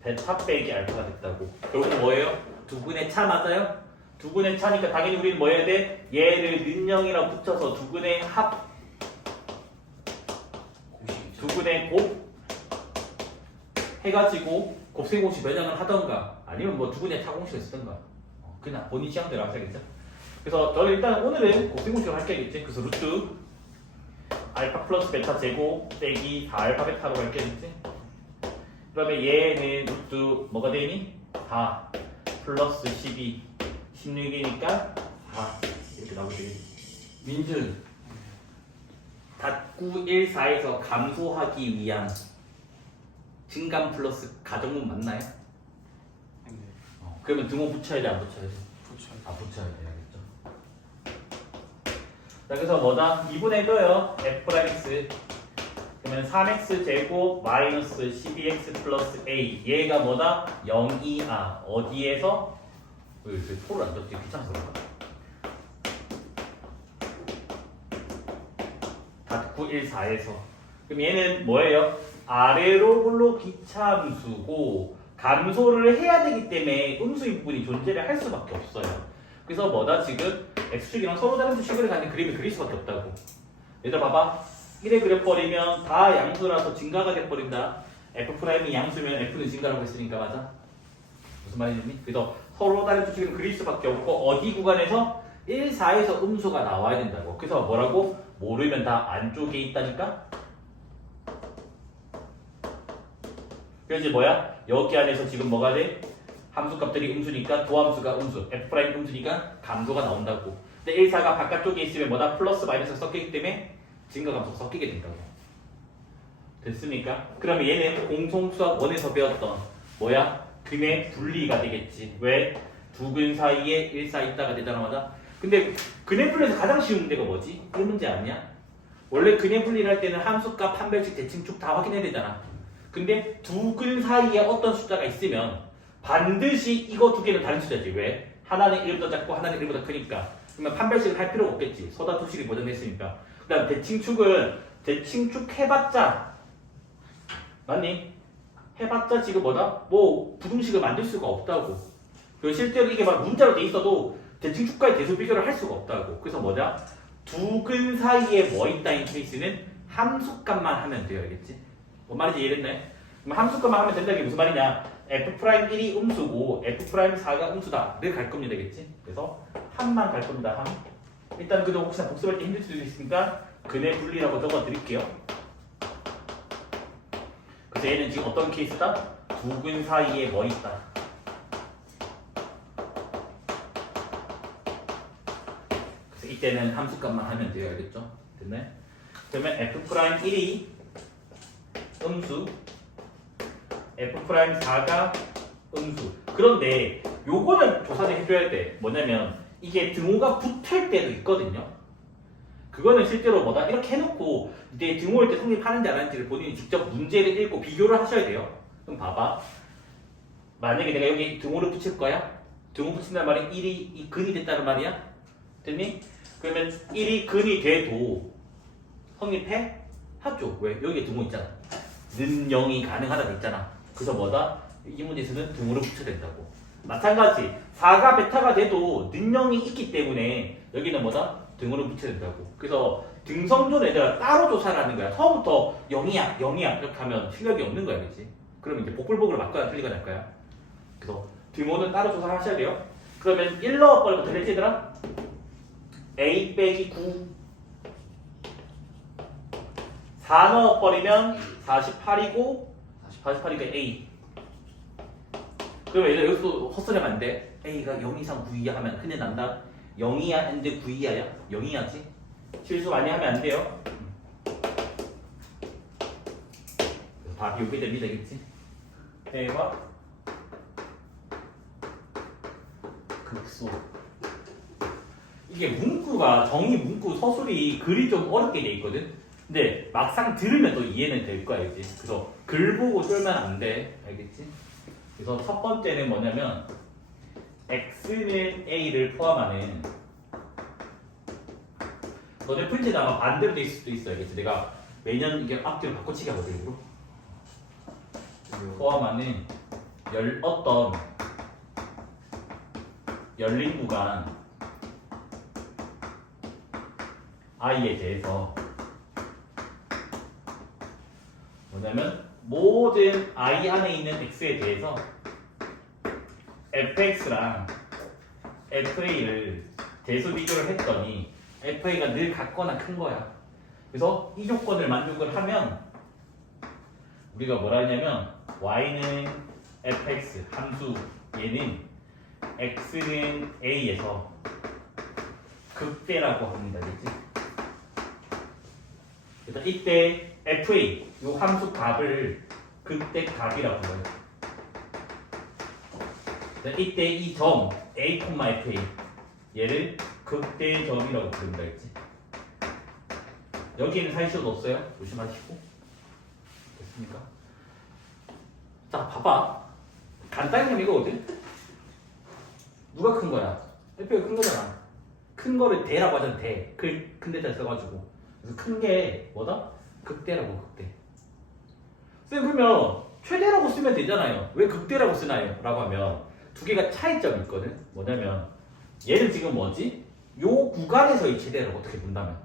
베타 빼기 알파가 됐다고. 결국 뭐예요? 두 근의 차 맞아요? 두 근의 차니까 당연히 우리는 뭐 해야 돼? 얘를 는영이랑 붙여서 두 근의 합, 두 근의 곱 해가지고 곱셈공식 변형을 하던가 아니면 뭐 두 근의 차공식을 쓰던가 그냥 본인 취향대로 하셔야겠죠. 그래서 저는 일단 오늘은 곱셈공식을 할게겠지. 그래서 루트 알파 플러스 베타 제곱 빼기 4알파 베타로 할게겠지. 그러면 얘는 루트 뭐가 되니? 4 플러스 12 16이니까 4 이렇게 나오게 되겠지. 민준 닫구 1, 4에서 감소하기 위한 증감 플러스 가정문 맞나요? 네. 그러면 등호 붙여야 돼, 안 붙여야 돼? 그렇죠. 아, 붙여야 돼, 알겠죠? 자, 그래서 뭐다? 2분의 줘요. f'(x) 그러면 3x 제곱 마이너스 12x 플러스 a 얘가 뭐다? 0, 2, 어디에서? 왜 토를 안 적지? 귀찮아서 그런가? 닫구 1, 4에서 그럼 얘는 뭐예요? 아래로 블록 기차함수고 감소를 해야 되기 때문에 음수인 부분이 존재를 할 수밖에 없어요. 그래서 뭐다? 지금 x축이랑 서로 다른 수식을 갖는 그림을 그릴 수밖에 없다고. 얘들아 봐봐. 1에 그려버리면 다 양수라서 증가가 돼버린다. F'이 양수면 F는 증가라고 했으니까 맞아? 무슨 말이지? 그래서 서로 다른 수식을 그릴 수밖에 없고 어디 구간에서 1, 4에서 음수가 나와야 된다고. 그래서 뭐라고? 모르면 다 안쪽에 있다니까? 그래서 이제 뭐야? 여기 안에서 지금 뭐가 돼? 함수값들이 음수니까 도함수가 음수, f' 음수니까 감소가 나온다고. 근데 1, 4가 바깥쪽에 있으면 뭐다? 플러스 마이너스가 섞이기 때문에 증가 감소가 섞이게 된다고. 됐습니까? 그러면 얘는 공통수학 1에서 배웠던 뭐야? 근의 분리가 되겠지. 왜? 두 근 사이에 1, 4 있다가 되잖아, 맞아? 근데 근의 분리에서 가장 쉬운 문제가 뭐지? 이 문제 아니야? 원래 근의 분리를 할 때는 함수값, 판별식, 대칭축 다 확인해야 되잖아. 근데 두 근 사이에 어떤 숫자가 있으면 반드시 이거 두 개는 다른 숫자지. 왜? 하나는 1보다 작고 하나는 1보다 크니까. 그러면 판별식을 할 필요가 없겠지. 서다투식이 보정됐으니까. 그 다음 대칭축은 대칭축 해봤자 맞니? 해봤자 지금 뭐다? 뭐 부등식을 만들 수가 없다고. 그리고 실제로 이게 막 문자로 돼 있어도 대칭축과의 대수 비교를 할 수가 없다고. 그래서 뭐냐? 두 근 사이에 뭐 있다인 케이스는 함수값만 하면 돼요. 알겠지? 뭔 말인지 이해됐네? 그럼 함수값만 하면 된다는 게 무슨 말이냐? f'1이 음수고 f'4가 음수다. 늘 갈 겁니다. 알겠지? 그래서 함만 갈 겁니다. 함. 일단 그저 혹시나 복습할 때 힘들 수도 있으니까 근의 분리라고 적어 드릴게요. 그래서 얘는 지금 어떤 케이스다? 두 근 사이에 뭐 있다. 그래서 이때는 함수값만 하면 돼요. 알겠죠? 됐네? 그러면 f'1이 음수 f'4가 음수. 그런데 요거는 조사를 해줘야 돼. 뭐냐면 이게 등호가 붙을 때도 있거든요. 그거는 실제로 뭐다? 이렇게 해놓고 이제 등호일 때 성립하는지 안 하는지를 본인이 직접 문제를 읽고 비교를 하셔야 돼요. 그럼 봐봐. 만약에 내가 여기 등호를 붙일 거야? 등호 붙인다는 말이 1이 이 근이 됐다는 말이야? 됐니? 그러면 1이 근이 돼도 성립해? 하죠. 왜? 여기에 등호 있잖아. 는 0이 가능하다 됐잖아. 그래서 뭐다? 이 문제에서는 등호를 붙여야 된다고. 마찬가지 4가 베타가 돼도 는 0이 있기 때문에 여기는 뭐다? 등호를 붙여야 된다고. 그래서 등성존 애들아 따로 조사를 하는 거야. 처음부터 0이야 0이야 이렇게 하면 실력이 없는 거야. 그렇지? 그러면 이제 복불복으로 맞거나 틀리거나 할 거야. 그래서 등호는 따로 조사하셔야 돼요. 그러면 1 넣어버리고 될지 얘들아? a 빼기 9 4 넣어버리면 48이고 48이니까 A. 그러면 얘들 여기서 헛소리하면 안 돼. A가 0 이상 9 이하 하면 큰일 난다. 0이야 근데 9 이하야? 0이야지. 실수 많이 하면 안 돼요. 답이 여기 됩니다. 되겠지? A와 극소. 이게 문구가 정의 문구 서술이 글이 좀 어렵게 돼 있거든. 근데 막상 들으면 또 이해는 될 거야, 알지? 그래서 글 보고 쫄면 안 돼, 알겠지? 그래서 첫 번째는 뭐냐면 x는 a를 포함하는 너네 풀이는 아마 반대로 돼 있을 수도 있어, 알겠지? 내가 매년 이게 앞뒤로 바꿔치기 하거든, 일부러. 포함하는 어떤 열린 구간 i에 대해서 뭐냐면 모든 i 안에 있는 x에 대해서 fx랑 fa를 대수 비교를 했더니 fa가 늘 같거나 큰 거야. 그래서 이 조건을 만족을 하면 우리가 뭐라 했냐면 y는 fx 함수 얘는 x는 a에서 극대라고 합니다. 그렇지? 그래서 이때 fa 이 함수 값을 극대 값이라고 해요. 이때 이 점 a, fa 얘를 극대 점이라고 부른다 했지. 여기에는 사실시도 없어요. 조심하시고. 됐습니까? 자, 봐봐. 간단히 하면 이거거든. 누가 큰 거야? fa가 큰 거잖아. 큰 거를 대라고 하잖아. 대. 큰 대자 써가지고. 그래서 큰 게 뭐다? 극대라고 극대. 쌤 그러면 최대라고 쓰면 되잖아요. 왜 극대라고 쓰나요? 라고 하면 두 개가 차이점이 있거든. 뭐냐면 얘는 지금 뭐지? 요 구간에서의 최대라고 어떻게 본다면.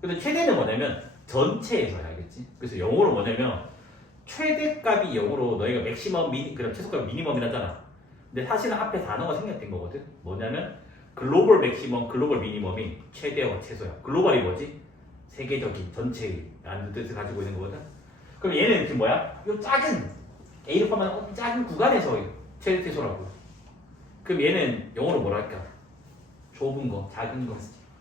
근데 최대는 뭐냐면 전체에서야, 알겠지? 그래서 영어로 뭐냐면 최대값이 0으로 너희가 맥시멈, 그다음 최소값 미니멈이라잖아. 근데 사실은 앞에 단어가 생략된 거거든. 뭐냐면 글로벌 맥시멈, 글로벌 미니멈이 최대와 최소야. 글로벌이 뭐지? 세계적인 전체의 라는 뜻을 가지고 있는 거거든. 그럼 얘는 지금 뭐야? 요 작은 A를 포함하는 작은 구간에서 최대 최소라고. 그럼 얘는 영어로 뭐라 할까? 좁은 거, 작은 거,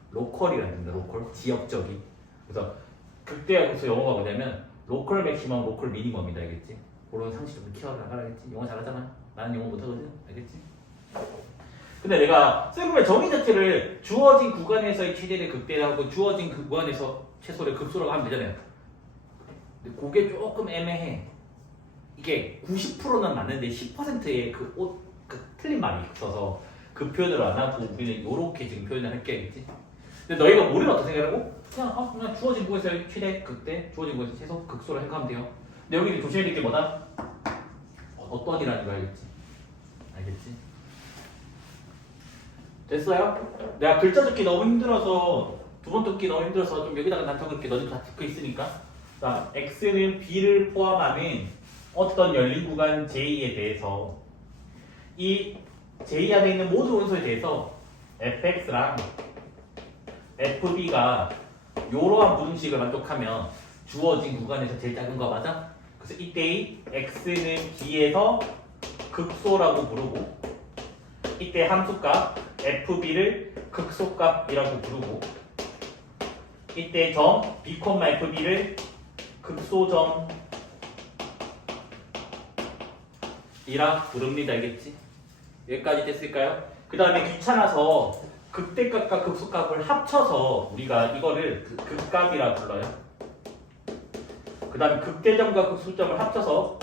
로컬이라는 겁니다. 로컬, 지역적인. 그래서 극대학에서 영어가 뭐냐면 로컬 맥시멈, 로컬 미니멈이다, 알겠지? 그런 상식 좀 키워나가라, 알겠지? 영어 잘하잖아. 나는 영어 못하거든, 알겠지? 근데 내가 쌤의 정의 자체를 주어진 구간에서의 최대를 극대라고 주어진 그 구간에서 최소를 극소라고 하면 되잖아요. 근데 그게 조금 애매해. 이게 90%는 맞는데 10%의 그 틀린 말이 있어서 그 표현을 안 하고 우리는 이렇게 지금 표현을 할게, 알겠지? 근데 너희가 모르면 어떻게 생각하고? 그냥 주어진 구간에서의 최대, 극대, 주어진 구간에서 최소, 극소를 생각하면 돼요. 근데 여기 조심해야 될 게 뭐다? 어떤이라는 거 알겠지? 알겠지? 됐어요? 내가 글자 듣기 너무 힘들어서 두 번 듣기 너무 힘들어서 좀 여기다가 난 적을게. 너희들 다 듣고 있으니까. 자, x는 b를 포함하는 어떤 열린 구간 J에 대해서 이 J 안에 있는 모든 원소에 대해서 fx랑 fb가 이러한 부등식을 만족하면 주어진 구간에서 제일 작은 거 맞아? 그래서 이때의 x는 b에서 극소라고 부르고 이때 함수값 fb를 극소값이라고 부르고 이때 점 b, fb를 극소점 이라 부릅니다. 알겠지? 여기까지 됐을까요? 그 다음에 귀찮아서 극대값과 극소값을 합쳐서 우리가 이거를 극값이라 불러요. 그 다음에 극대점과 극소점을 합쳐서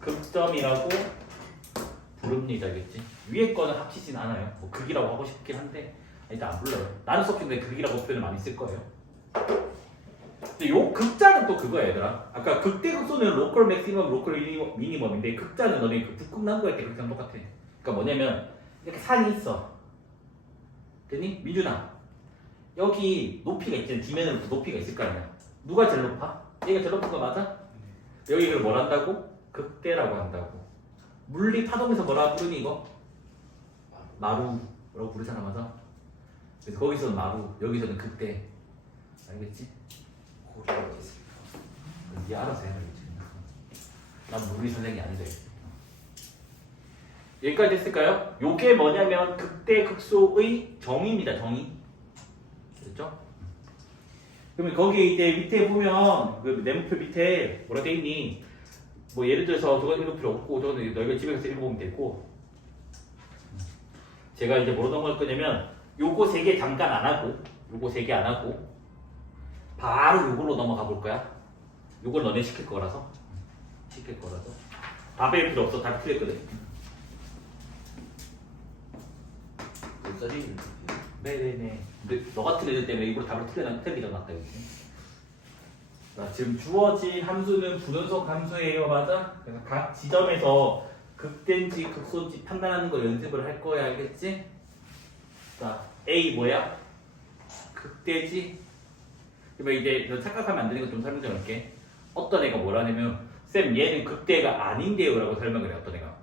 극점이라고 부릅니다. 알겠지? 위에 거는 합치진 않아요. 뭐 극이라고 하고 싶긴 한데 일단 안 불러요. 나는 수업 중에 극이라고 표현을 많이 쓸 거예요. 근데 요 극자는 또 그거야, 얘들아. 아까 극대 극소는 로컬 맥시멈, 로컬 미니멈인데 극자는 너네 그 북극 남도할 때 극자랑 똑같아. 그러니까 뭐냐면 이렇게 산이 있어. 됐니? 미준아. 여기 높이가 있잖아. 지면으로 높이가 있을 거 아니야. 누가 제일 높아? 얘가 제일 높은 거 맞아? 여기를 뭘 한다고? 극대라고 한다고. 물리 파동에서 뭐라 부르니 이거? 마루라고 부르잖아, 맞아? 그래서 거기서는 마루, 여기서는 극대. 알겠지? 고리가 있을까? 네 알아서 해야겠지. 난 물리 선생이 아닌데. 여기까지 됐을까요? 요게 뭐냐면 극대 극소의 정의입니다. 정의. 됐죠? 그러면 거기 이제 밑에 보면 그 네모표 밑에 뭐라 돼 있니? 뭐 예를 들어서 저거 읽을 필요 없고 저거는 너희가 집에 가서 읽어보면 되고 제가 이제 뭐로 넘어갈 거냐면 요거 3개 잠깐 안 하고 요거 3개 안 하고 바로 요걸로 넘어가 볼 거야. 요걸 너네 시킬 거라서 답일 필요 없어. 답이 틀렸거든. 써지 네네네. 근데 너가 틀리기 때문에 일부러 답을 틀리다 놨다 여기. 자, 지금 주어진 함수는 불연속 함수예요, 맞아? 그래서 각 지점에서 극대인지 극소인지 판단하는 거 연습을 할 거야, 알겠지? 자, A 뭐야? 극대지? 그러면 이제 너 착각하면 안 되는 거 좀 설명 좀 할게. 어떤 애가 뭐라냐면 쌤 얘는 극대가 아닌데요라고 설명을 해. 어떤 애가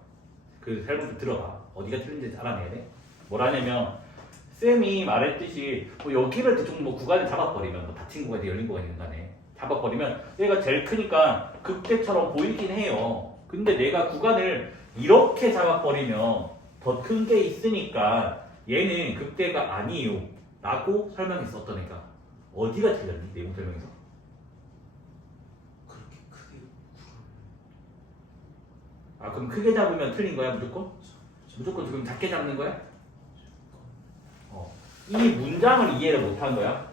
그 설명 좀 들어봐. 어디가 틀린지 알아내야 돼. 뭐라냐면 쌤이 말했듯이 뭐 여기를 대충 뭐 구간을 잡아버리면 뭐 닫힌 구간이 열린 구간이든 간에 잡아버리면 얘가 제일 크니까 극대처럼 보이긴 해요. 근데 내가 구간을 이렇게 잡아버리면 더 큰 게 있으니까 얘는 극대가 아니에요 라고 설명했었던 애가 어디가 틀렸니? 내용 설명에서 그렇게 크게 아 그럼 크게 잡으면 틀린 거야 무조건? 무조건 지금 작게 잡는 거야? 이 문장을 이해를 못한 거야.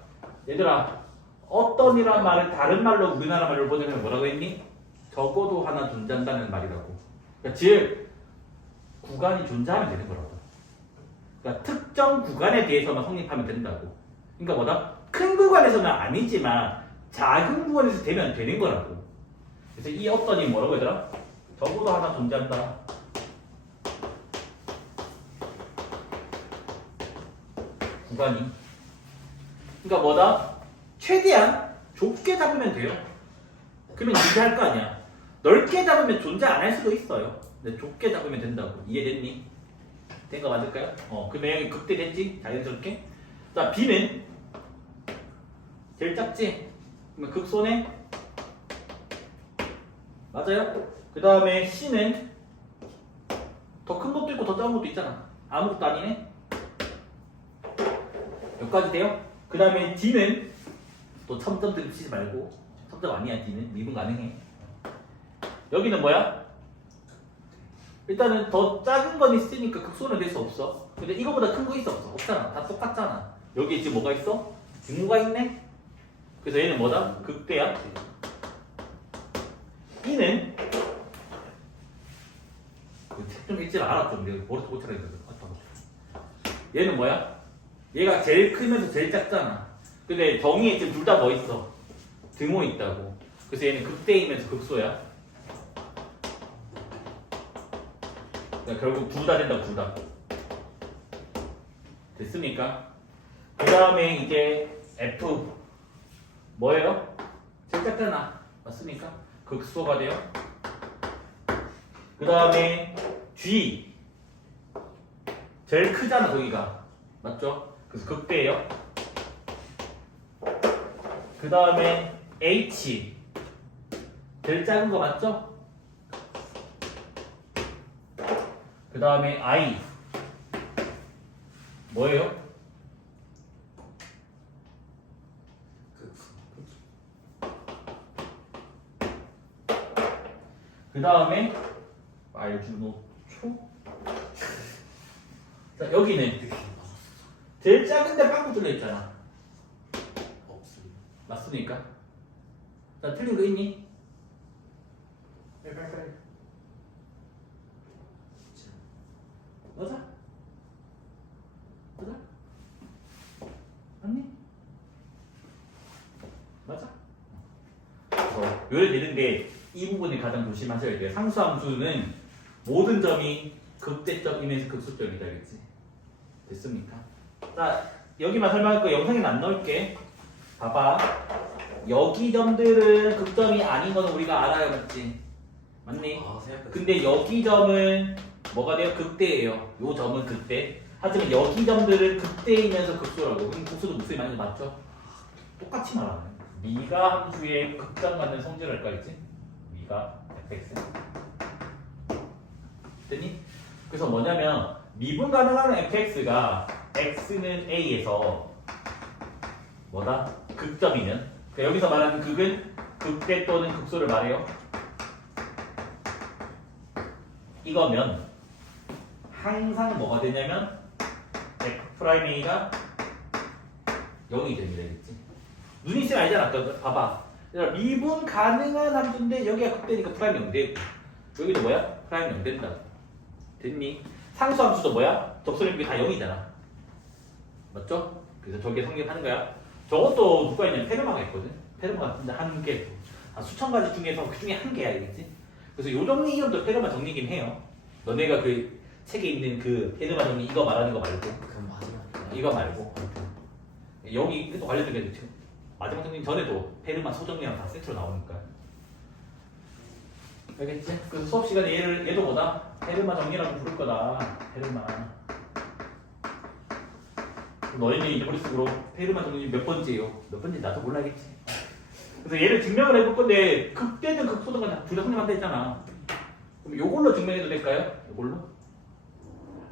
얘들아 어떤이란 말을 다른 말로 우리나라 말로 번역하면 뭐라고 했니? 적어도 하나 존재한다는 말이라고. 그러니까 즉 구간이 존재하면 되는 거라고. 그러니까 특정 구간에 대해서만 성립하면 된다고. 그러니까 뭐다? 큰 구간에서는 아니지만 작은 구간에서 되면 되는 거라고. 그래서 이 어떤이 뭐라고 얘들아? 적어도 하나 존재한다. 구간이. 그러니까 뭐다? 최대한 좁게 잡으면 돼요. 그러면 존재할 거 아니야. 넓게 잡으면 존재 안 할 수도 있어요. 근데 좁게 잡으면 된다고. 이해됐니? 된 거 맞을까요? 그러면 여기 극대됐지? 자연스럽게. 자, B는 제일 작지? 그러면 극소네? 맞아요? 그 다음에 C는 더 큰 것도 있고 더 작은 것도 있잖아. 아무것도 아니네. 여기까지 돼요? 그 다음에 D는 또 첨점들 치지 말고 첨점 아니야. D는 미분 가능해. 여기는 뭐야? 일단은 더 작은 건 있으니까 극소는 될 수 없어. 근데 이거보다 큰 거 있어 없어? 없잖아. 다 똑같잖아. 여기 지금 뭐가 있어? 분모가 있네? 그래서 얘는 뭐다? 극대야. E는 좀 읽질 알아. 좀 내가 머리도 못 차려야 돼. 얘는 뭐야? 얘가 제일 크면서 제일 작잖아. 근데 정의에 지금 둘 다 뭐 있어? 등호 있다고. 그래서 얘는 극대이면서 극소야. 그러니까 결국 둘 다 된다. 둘 다. 됐습니까? 그 다음에 이제 F 뭐예요? 제일 작잖아. 맞습니까? 극소가 돼요. 그 다음에 G 제일 크잖아. 저기가 맞죠? 그래서 극대예요. 그 다음에 H 제일 작은 거 맞죠? 그 다음에 I 뭐예요? 그 다음에 말주노초. 자 여기는 제일 작은데 빵꾸 뚫려 있잖아. 없습니다. 맞습니까? 자 틀린 거 있니? 빨리. 맞아? 맞니? 맞아? 요래 되는데 이 부분이 가장 조심하셔야 돼요. 상수함수는 모든 점이 극대점이면서 극소점이다 그랬지? 됐습니까? 자 여기만 설명할 거 영상에는 안 넣을게. 봐봐. 여기 점들은 극점이 아닌 거는 우리가 알아요. 맞지? 맞니? 근데 여기 점은 뭐가 돼요? 극대예요. 요 점은 극대. 하지만 여기 점들은 극대이면서 극소라고. 그럼 극소도 무슨 말인지 맞죠? 똑같이 말하는. 미가 함수의 극점 갖는 성질을 할까 했지? 미가 fx. 됐니? 그래서 뭐냐면 미분 가능한 fx가 x는 a에서 뭐다? 극점이면 그러니까 여기서 말하는 극은 극대 또는 극소를 말해요. 이거면 항상 뭐가 되냐면 f'a가 0이 됩니다. 알겠지? 눈이 있으면 알잖아. 아까 봐봐. 그러니까 미분 가능한 함수인데 여기가 극대니까 프라임 0 되고 여기도 뭐야? 프라임 0 된다. 됐니? 상수 함수도 뭐야? 접선의 비가 다 0이잖아. 맞죠? 그래서 저게 성립하는 거야. 저것도 누가 있냐면 페르마가 있거든. 페르마가 진짜 한 개, 수천 가지 중에서 그 중에 한 개야. 알겠지? 그래서 요 정리 이름도 페르마 정리긴 해요. 너네가 그 책에 있는 그 페르마 정리 이거 말하는 거 말고 그럼 마지막 이거 말고 여기 또 관련된 게 지금 마지막 정리 전에도 페르마 소정리랑 다 세트로 나오니까 알겠지? 그래서 수업 시간에 얘도 뭐다? 페르마 정리라고 부를 거다. 페르마. 너희는 이제 머릿속으로 페르마 정리 몇 번째요? 몇 번째 나도 몰라야겠지. 그래서 얘를 증명을 해볼 건데 극대든 극소든 둘 다 성립한다 했잖아. 그럼 요걸로 증명해도 될까요? 요걸로?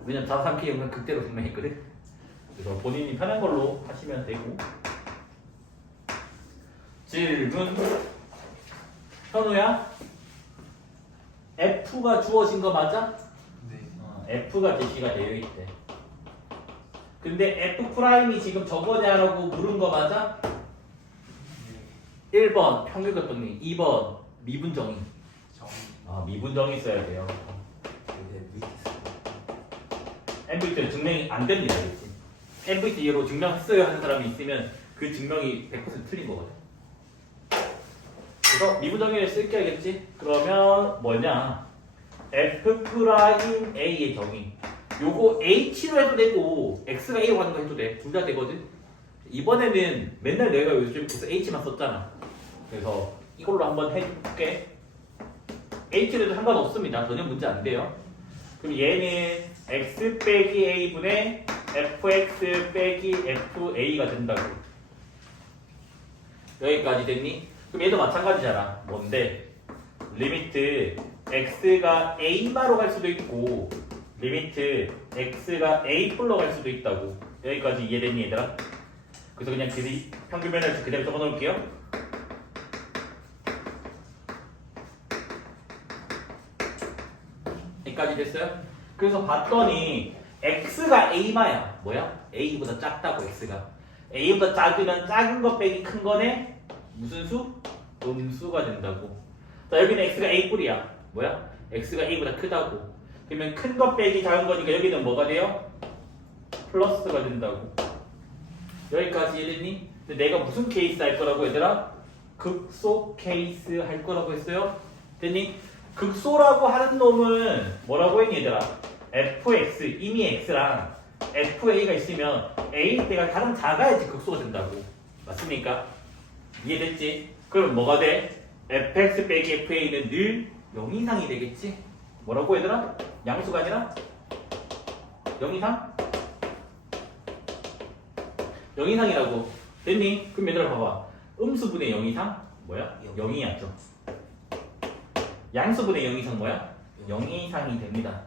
왜냐면 자산K형은 극대로 증명했거든. 그래서 본인이 편한 걸로 하시면 되고. 질문. 현우야? F가 주어진 거 맞아? 네. F가 제시가 되어 있대. 근데 F'이 지금 저거냐라고 물은 거 맞아? 1번 평균값 정리, 2번 미분정의. 미분정의 써야 돼요. 근데 밑에 MVT는 증명이 안 됩니다. 그렇지? MVT로 증명했어요 하는 사람이 있으면 그 증명이 100% 틀린 거거든. 그래서 미분정의를 쓸게 하겠지? 그러면 뭐냐? F'A의 정의. 요거 H로 해도 되고 X가 A로 가는 거 해도 돼. 둘 다 되거든. 이번에는 맨날 내가 요즘부터 H만 썼잖아. 그래서 이걸로 한번 해볼게. H로 해도 상관없습니다. 전혀 문제 안 돼요. 그럼 얘는 X 빼기 A분의 FX 빼기 FA가 된다고. 여기까지 됐니? 그럼 얘도 마찬가지잖아. 뭔데? 리미트 x가 a마로 갈 수도 있고 리미트 x가 a+로 갈 수도 있다고. 여기까지 이해됐니 얘들아? 그래서 그냥 평균면에서 그대로 적어 놓을게요. 여기까지 됐어요? 그래서 봤더니 x가 a마야. 뭐야? a보다 작다고 x가. a보다 작으면 작은 거 빼기 큰 거네? 무슨 수? 음수가 된다고. 자 여기는 x가 a+이야. 뭐야? x가 a보다 크다고. 그러면 큰 거 빼기 작은 거니까 여기는 뭐가 돼요? 플러스가 된다고. 여기까지 이해됐니? 근데 내가 무슨 케이스 할 거라고 얘들아? 극소 케이스 할 거라고 했어요? 됐니? 극소라고 하는 놈은 뭐라고 했니 얘들아? fx, 이미 x랑 fa가 있으면 a 때가 가장 작아야지 극소가 된다고. 맞습니까? 이해됐지? 그럼 뭐가 돼? fx 빼기 fa는 늘 0 이상이 되겠지? 뭐라고 얘들아? 양수가 아니라 0 이상? 0 이상이라고. 됐니? 그럼 얘들아 봐봐. 음수분의 0 이상? 뭐야? 0이었죠. 양수분의 0 이상 뭐야? 0 이상이 됩니다.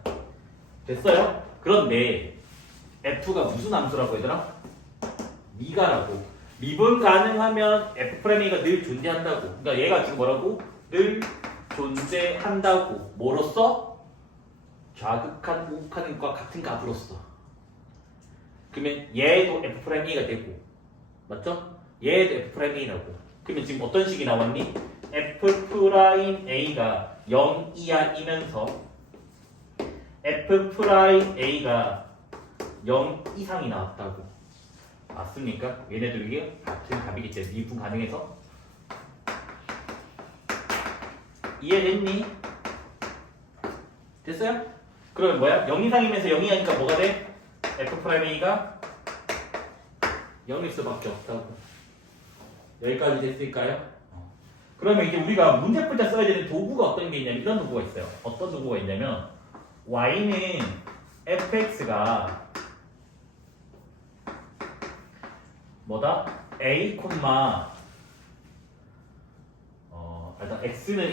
됐어요? 그런데 f가 무슨 함수라고 얘들아? 미가라고. 미분 가능하면 f'a가 늘 존재한다고. 그러니까 얘가 지금 뭐라고? 늘 존재한다고. 뭐로써? 좌극한 우극하는 것과 같은 값으로써. 그러면 얘도 f'a가 되고, 맞죠? 얘도 f'a라고. 그러면 지금 어떤 식이 나왔니? f'a가 0 이하이면서 f'a가 0 이상이 나왔다고. 맞습니까? 얘네들 이게 같은 값이기 때문에 미분 가능해서. 이해됐니? 됐어요? 그러면 뭐야? 0 이상이면서 0 이하니까 뭐가 돼? f'a가 0일 수밖에 없다고. 여기까지 됐을까요? 그러면 이제 우리가 문제 풀 때 써야 되는 도구가 어떤 게 있냐면 이런 도구가 있어요. 어떤 도구가 있냐면 y는 fx가 뭐다? a, 일단 x는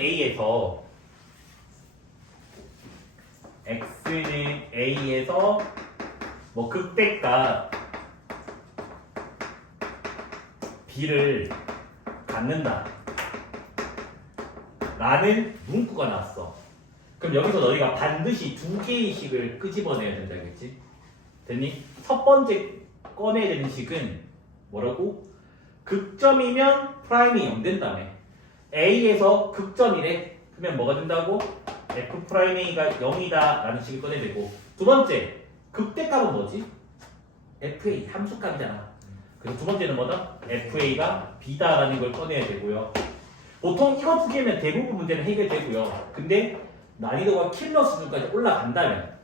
a에서 뭐 극대값 b를 갖는다 라는 문구가 나왔어. 그럼 여기서 너희가 반드시 두 개의 식을 끄집어내야 된다겠지? 됐니? 첫 번째 꺼내야 되는 식은 뭐라고? 극점이면 프라임이 0 된다며. A에서 극점이래. 그러면 뭐가 된다고? F'A가 0이다 라는 식을 꺼내야 되고, 두 번째 극대값은 뭐지? FA 함수값이잖아. 그래서 두 번째는 뭐다? FA가 B다 라는 걸 꺼내야 되고요. 보통 이거 두 개면 대부분 문제는 해결되고요. 근데 난이도가 킬러 수준까지 올라간다면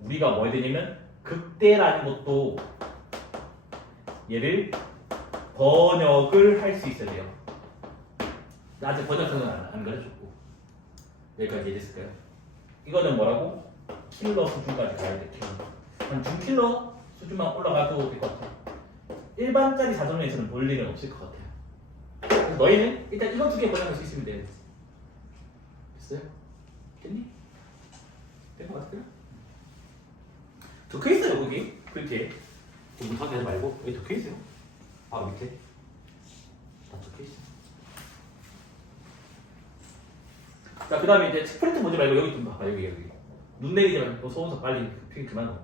우리가 뭐 해야 되냐면 극대라는 것도 얘를 번역을 할 수 있어야 돼요. 나 아직 번역서는 안 가르쳤고. 여기까지 이해됐을까요? 이거는 뭐라고? 킬러 수준까지 가야 돼. 한 중킬러 수준만 올라가도 될 것 같아. 일반짜리 사전에서는 볼 일은 없을 것 같아요. 그래서 너희는 일단 이거 두 개 번역할 수 있으면 돼. 됐어요? 됐니? 된 것 같아요? 적혀있어요 거기 그렇게 못하게 하지 말고 여기 적혀있어요. 바로 밑에 다 적혀있어. 자 그 다음에 이제 프린트 보지 말고 여기 좀 봐봐. 여기 눈 내리지 말고 소원서 빨리 필기 그만하고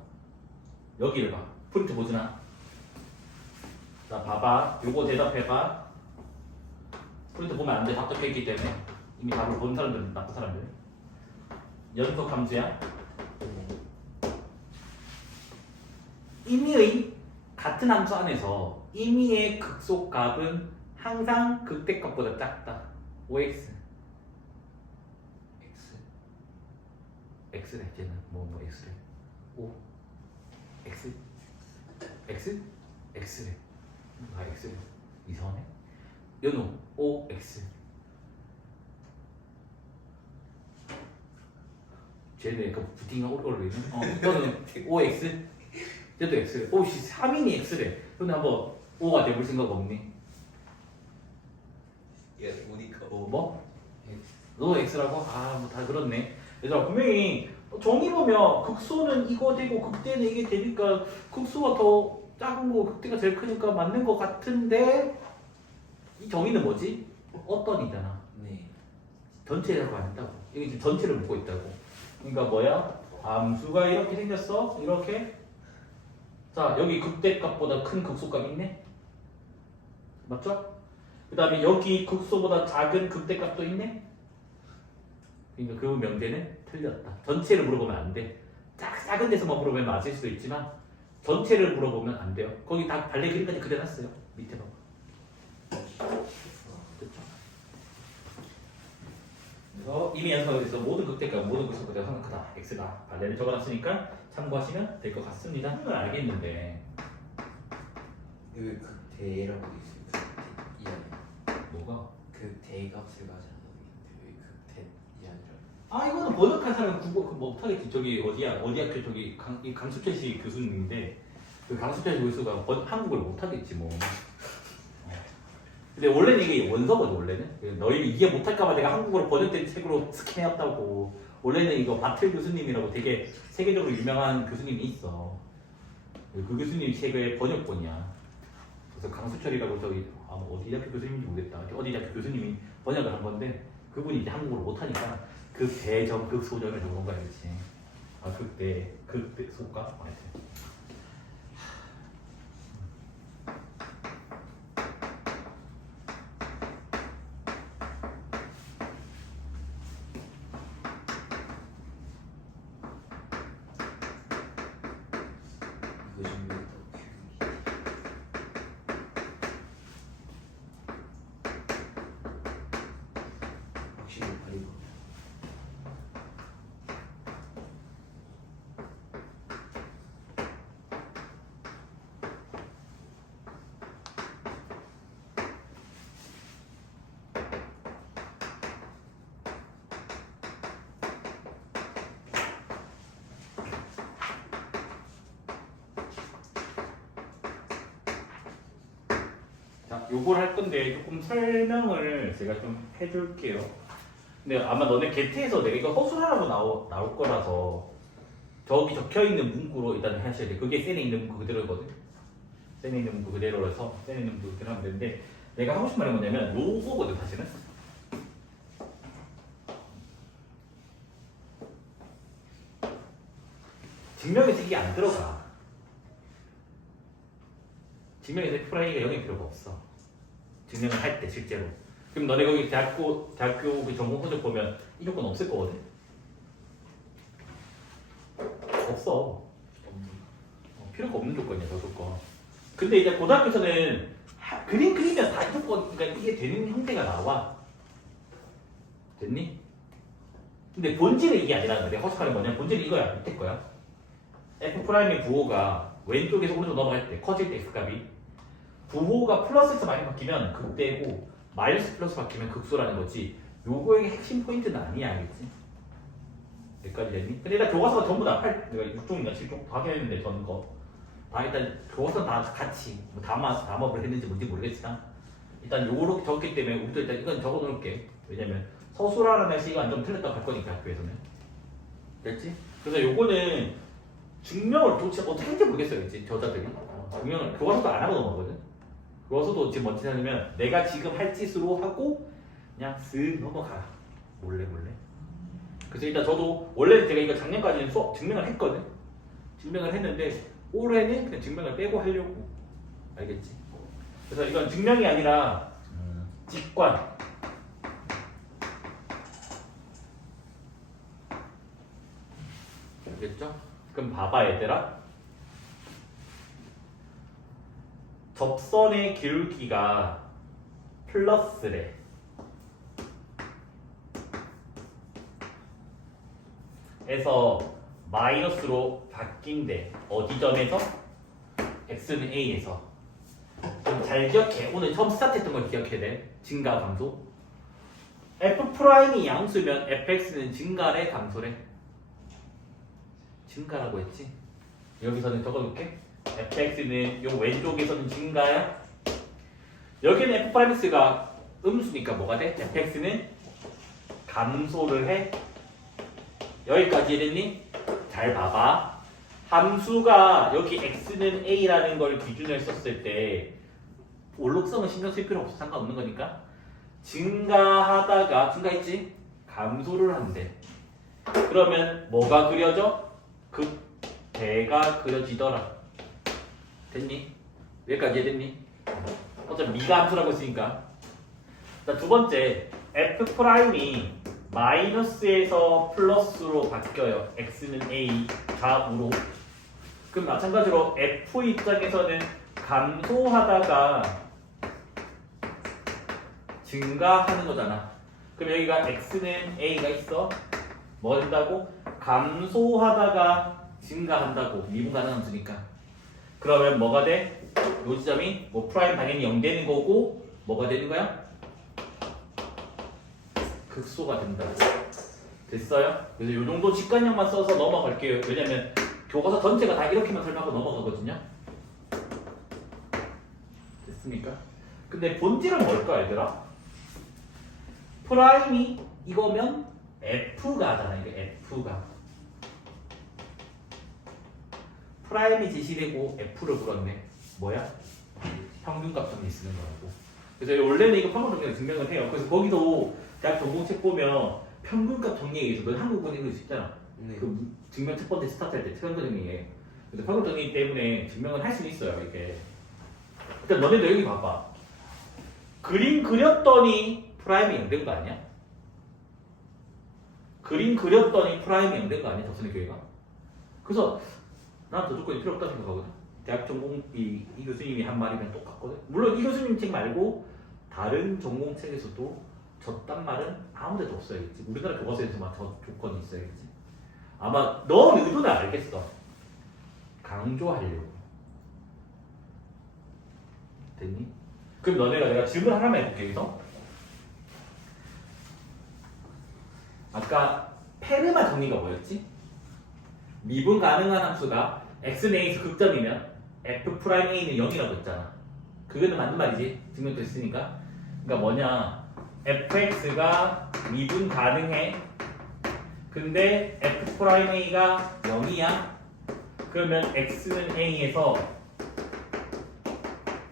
여기를 봐. 프린트 보지나. 자 봐봐. 요거 대답해봐. 프린트 보면 안 돼. 답 적혀있기 때문에. 이미 답을 본 사람들은 나쁜 사람들. 연속 함수야. 임의의 같은 함수 안에서 임의의 극소값은 항상 극대값보다 작다. 5x x래. 쟤는 뭐 x래. 5 x x래. 아 x래. 이상하네. 연우 5x. 쟤는 그 부팅하고 오르네. 너는 5x. 얘도 x래. 오, 3인이 x래. 근데 한번 5가 돼볼 생각 없니? 예, 뭐? X. 너 x라고? 아, 뭐 다 그렇네. 얘들아, 분명히 정의 보면 극소는 이거 되고 극대는 이게 되니까 극소가 더 작은 거 극대가 제일 크니까 맞는 거 같은데 이 정의는 뭐지? 어떤이잖아. 네. 전체라고 안 했다고. 이게 지금 전체를 묻고 있다고. 그러니까 뭐야? 함수가 이렇게 생겼어. 이렇게. 자, 여기 극대값보다 큰 극소값 있네. 맞죠? 그 다음에 여기 극소보다 작은 극대값도 있네. 그러니까 그 명제는 틀렸다. 전체를 물어보면 안 돼. 작은 데서만 물어보면 맞을 수도 있지만 전체를 물어보면 안 돼요. 거기 다 발레 그림까지 그려놨어요. 밑에 봐. 됐죠? 그래서 이미 연습에서 모든 극대값, 모든 극소보다 상극하다. x가 발레를 적어놨으니까 참고하시면 될 것 같습니다. 그걸 알겠는데 왜 극대라고 돼 있어요? 극대 이 아니야? 뭐가? 극대값을 가져놨는데 왜 극대 이 아니라? 아 이거는 번역한 사람 국어 뭐 못하겠지. 저기 어디야 어디 학교 저기 이 강수철 씨 교수님인데 그 강수철 교수가 한국을 못하겠지 뭐. 근데 원래는 이게 원서거든 원래는. 너희 이게 못할까봐 내가 한국어로 번역된 책으로 스캔해왔다고. 원래는 이거 바틀 교수님이라고 되게 세계적으로 유명한 교수님이 있어. 그 교수님 책의 번역본이야. 그래서 강수철이라고 저기 어디 대학교 교수님인지 모르겠다. 어디 대학교 교수님이 번역을 한 건데 그분이 이제 한국어를 못하니까 극대점 극소점을 적은 거야, 그렇지? 아 극대 소가 하여튼. 이거 준비했다고 확실히 팔이고. 자, 요걸 할 건데 조금 설명을 제가 좀 해줄게요. 근데 아마 너네 게트에서 내가 이거 허술하라고 나올 거라서 저기 적혀 있는 문구로 일단 하셔야 돼. 그게 셀에 있는 문구 그대로거든. 셀에 있는 문구 그대로라서 셀에 있는 문구 그대로 하면 되는데 내가 하고 싶은 말이 뭐냐면 요거거든 사실은. 증명에서 이게 안 들어가. 증명에서 F'가 영이 필요가 없어. 증명을 할 때 실제로. 그럼 너네 거기 대학교 그 전공 서적 보면 이 조건 없을 거거든. 없어. 필요가 없는 조건이야 저 조건. 근데 이제 고등학교에서는 그림 그리면 다 이 조건, 그러니까 이게 되는 형태가 나와. 됐니? 근데 본질은 이게 아니라는 거야. 내가 허스카는 뭐냐? 본질은 이거야. 밑에 거야. F'의 부호가 왼쪽에서 오른쪽 넘어갈 때 커질 때 X값이 부호가 플러스에서 많이 바뀌면 극대고 마이너스 플러스 바뀌면 극소라는 거지. 요거의 핵심 포인트는 아니야, 알겠지? 여기까지 됐니? 근데 일단 교과서가 전부 다 내가 6종인가 7종 다 했는데 전 거. 다 일단 교과서는 다 같이 뭐 담합을 했는지 뭔지 모르겠지만 일단 요렇게 적기 때문에 우리도 일단 이건 적어 놓을게. 왜냐면 서술하라는 해서 이거 좀 틀렸다고 할 거니까 학교에서는. 됐지? 그래서 요거는 증명을 도대체 어떻게 했는지 모르겠어요, 이제 저자들이. 증명을 교과서도 안 하고 넘어가거든. 교과서도 지금 뭔지 하냐면 내가 지금 할 짓으로 하고 그냥 쓱 넘어가. 몰래. 그래서 일단 저도 원래 제가 이거 작년까지는 수업 증명을 했거든. 증명을 했는데 올해는 그냥 증명을 빼고 하려고. 알겠지? 그래서 이건 증명이 아니라 직관. 알겠죠? 그럼 봐봐 얘들아. 접선의 기울기가 플러스래. 에서 마이너스로 바뀐대. 어디 점에서? x는 a에서. 좀 잘 기억해. 오늘 처음 스타트했던 걸 기억해야 돼. 증가 감소. f'이 양수면 fx는 증가래 감소래? 증가라고 했지? 여기서는 적어놓을게. fx는 요 왼쪽에서는 증가야. 여기는 f'x가 음수니까 뭐가 돼? fx는 감소를 해. 여기까지 이해됐니? 잘 봐봐. 함수가 여기 x는 a라는 걸 기준으로 썼을 때 올록성은 신경 쓸 필요 없어. 상관없는 거니까. 증가하다가 증가했지? 감소를 한대. 그러면 뭐가 그려져? 극대가 그려지더라. 됐니? 여기까지 이해됐니? 어차피 미가 함수라고 했으니까. 자, 두 번째 f 프라임이 마이너스에서 플러스로 바뀌어요. x는 a 좌우로. 그럼 마찬가지로 f 입장에서는 감소하다가 증가하는 거잖아. 그럼 여기가 x는 a가 있어. 뭐 된다고? 감소하다가 증가한다고. 미분 가능한 함수니까. 그러면 뭐가 돼? 요 지점이 뭐 프라임 당연히 0 되는 거고 뭐가 되는 거야? 극소가 된다. 됐어요? 그래서 요 정도 직관력만 써서 넘어갈게요. 왜냐면 교과서 전체가 다 이렇게만 설명하고 넘어가거든요. 됐습니까? 근데 본질은 뭘까 얘들아? 프라임이 이거면 F가 하잖아. 이게 F가 프라임이 제시되고 F를 물었네. 뭐야? 평균값 정리 쓰는 거라고. 그래서 원래는 이거 평균값 정리 증명을 해요. 그래서 거기도 대학 전공책 보면 평균값 정리에 의해서 넌 한국어 읽을 수 있잖아. 네. 그 증명 첫 번째 스타트 할 때 평균 정리에. 그래서 평균 정리 때문에 증명을 할 수 있어요. 이게. 일단 너네도 여기 봐봐. 그림 그렸더니 프라임이 0된 거 아니야? 그림 그렸더니 프라임이 0된 거 아니야? 덕선의 교회가? 그래서 난 더 조건이 필요 없다고 생각하거든. 대학 전공 이 교수님이 한 말이면 똑같거든. 물론 이 교수님 책 말고 다른 전공 책에서도 저딴 말은 아무 데도 없어야겠지. 우리나라 교과서에서만 저 조건이 있어야겠지. 아마 너 의도는 알겠어. 강조하려고. 됐니? 그럼 너네가 내가 질문 하나만 해볼게. 여기서 아까 페르마 정리가 뭐였지? 미분 가능한 함수가 x는 a에서 극점이면 f'a는 0이라고 했잖아. 그거는 맞는 말이지. 증명됐으니까. 그러니까 뭐냐? fx가 미분 가능해. 근데 f'a가 0이야. 그러면 x는 a에서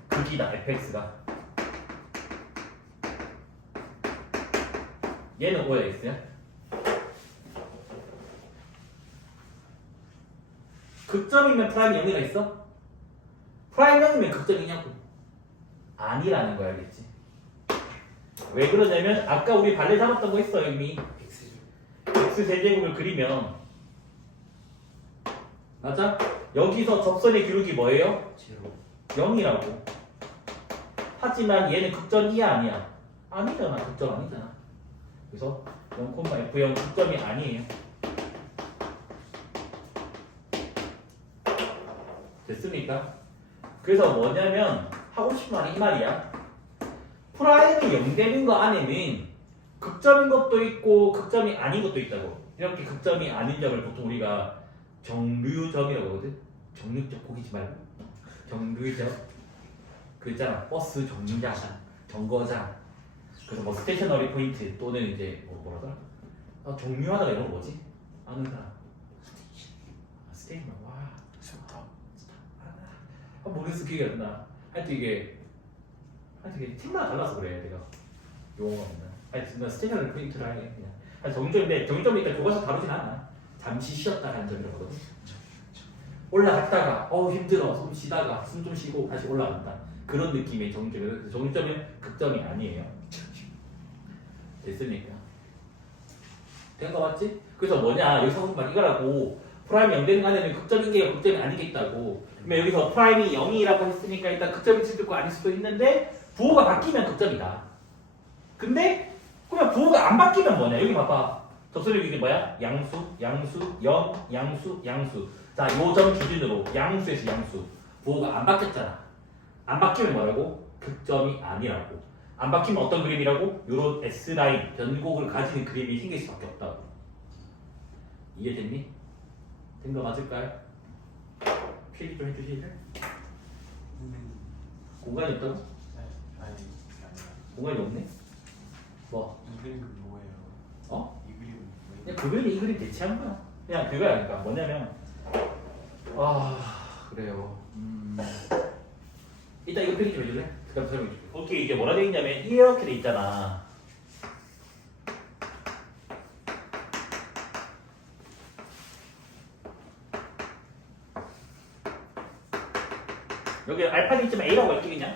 극이다. fx가. 얘는 뭐야? x야? 극점이면 프라임 0이가 있어? 프라임 0이면 극점이냐고? 아니라는 거야, 알겠지? 왜 그러냐면 아까 우리 발레 잡았던 거 있어 이미. x 세제곱을 그리면 맞아? 여기서 접선의 기울기 뭐예요? 제로. 0이라고. 하지만 얘는 극점이야 아니야? 아니잖아. 극점 아니잖아. 그래서 0,f0 극점이 아니에요. 됐습니까? 그래서 뭐냐면 하고 싶은 말이 이 말이야. 프라임이 0 되는 거 안에는 극점인 것도 있고 극점이 아닌 것도 있다고. 이렇게 극점이 아닌 점을 보통 우리가 정류점이라고 하거든. 정류점 고기지 말고 정류점. 그 있잖아. 버스 정류장, 정거장. 그래서 뭐 스테이셔너리 포인트 또는 이제 뭐라더라? 정류하다가 이런 거 뭐지? 아는 사람. 스테이션. 와. 스탑. 모르겠어. 기억이 안 나. 하여튼 이게 팀마다 달라서 그래 내가 용어가 없나. 하여튼 나 스테이셔너리 포인트를 하게 그냥. 정점인데 정점이 일단 교과서 다루진 않아. 잠시 쉬었다 가는 점이라거든. 올라갔다가 힘들어 숨 쉬다가 숨 좀 쉬고 다시 올라간다. 그런 느낌의 정점이에요. 정점은 극점이 아니에요. 됐습니까? 된 거 맞지? 그래서 뭐냐 여기서 하는 말 이거라고. 프라임이 0 되는 안에는 극점인 게 극점이 아닌 게 있다고. 그러면 여기서 프라임이 0이라고 했으니까 일단 극점일 수도 있고 아닐 수도 있는데 부호가 바뀌면 극점이다. 근데 그러면 부호가 안 바뀌면 뭐냐? 여기 봐봐. 접선의 기준이 뭐야? 양수, 양수, 0, 양수, 양수. 자, 요 점 기준으로 양수에서 양수. 부호가 안 바뀌었잖아. 안 바뀌면 뭐라고? 극점이 아니라고. 안 바뀌면 어떤 그림이라고? 요런 S라인, 변곡을 가지는 그림이 생길 수밖에 없다고. 이해됐니? 된 거 맞을까요? 필기 좀 해주실래? 공간이 없다고? 아니. 공간이 없네? 뭐? 이 그림은 뭐예요? 어? 이 그림은 뭐예요? 그냥 그 그림이 이 그림 대체한 거야. 그냥 그거야. 그러니까 뭐냐면 그래요. 일단 이거 표기 좀 해줄래? 그다음 설명해 줄게. 오케이 이게 뭐라 돼 있냐면 이렇게 돼 있잖아. 여기 알파도 있지만 A라고 할게 그냥.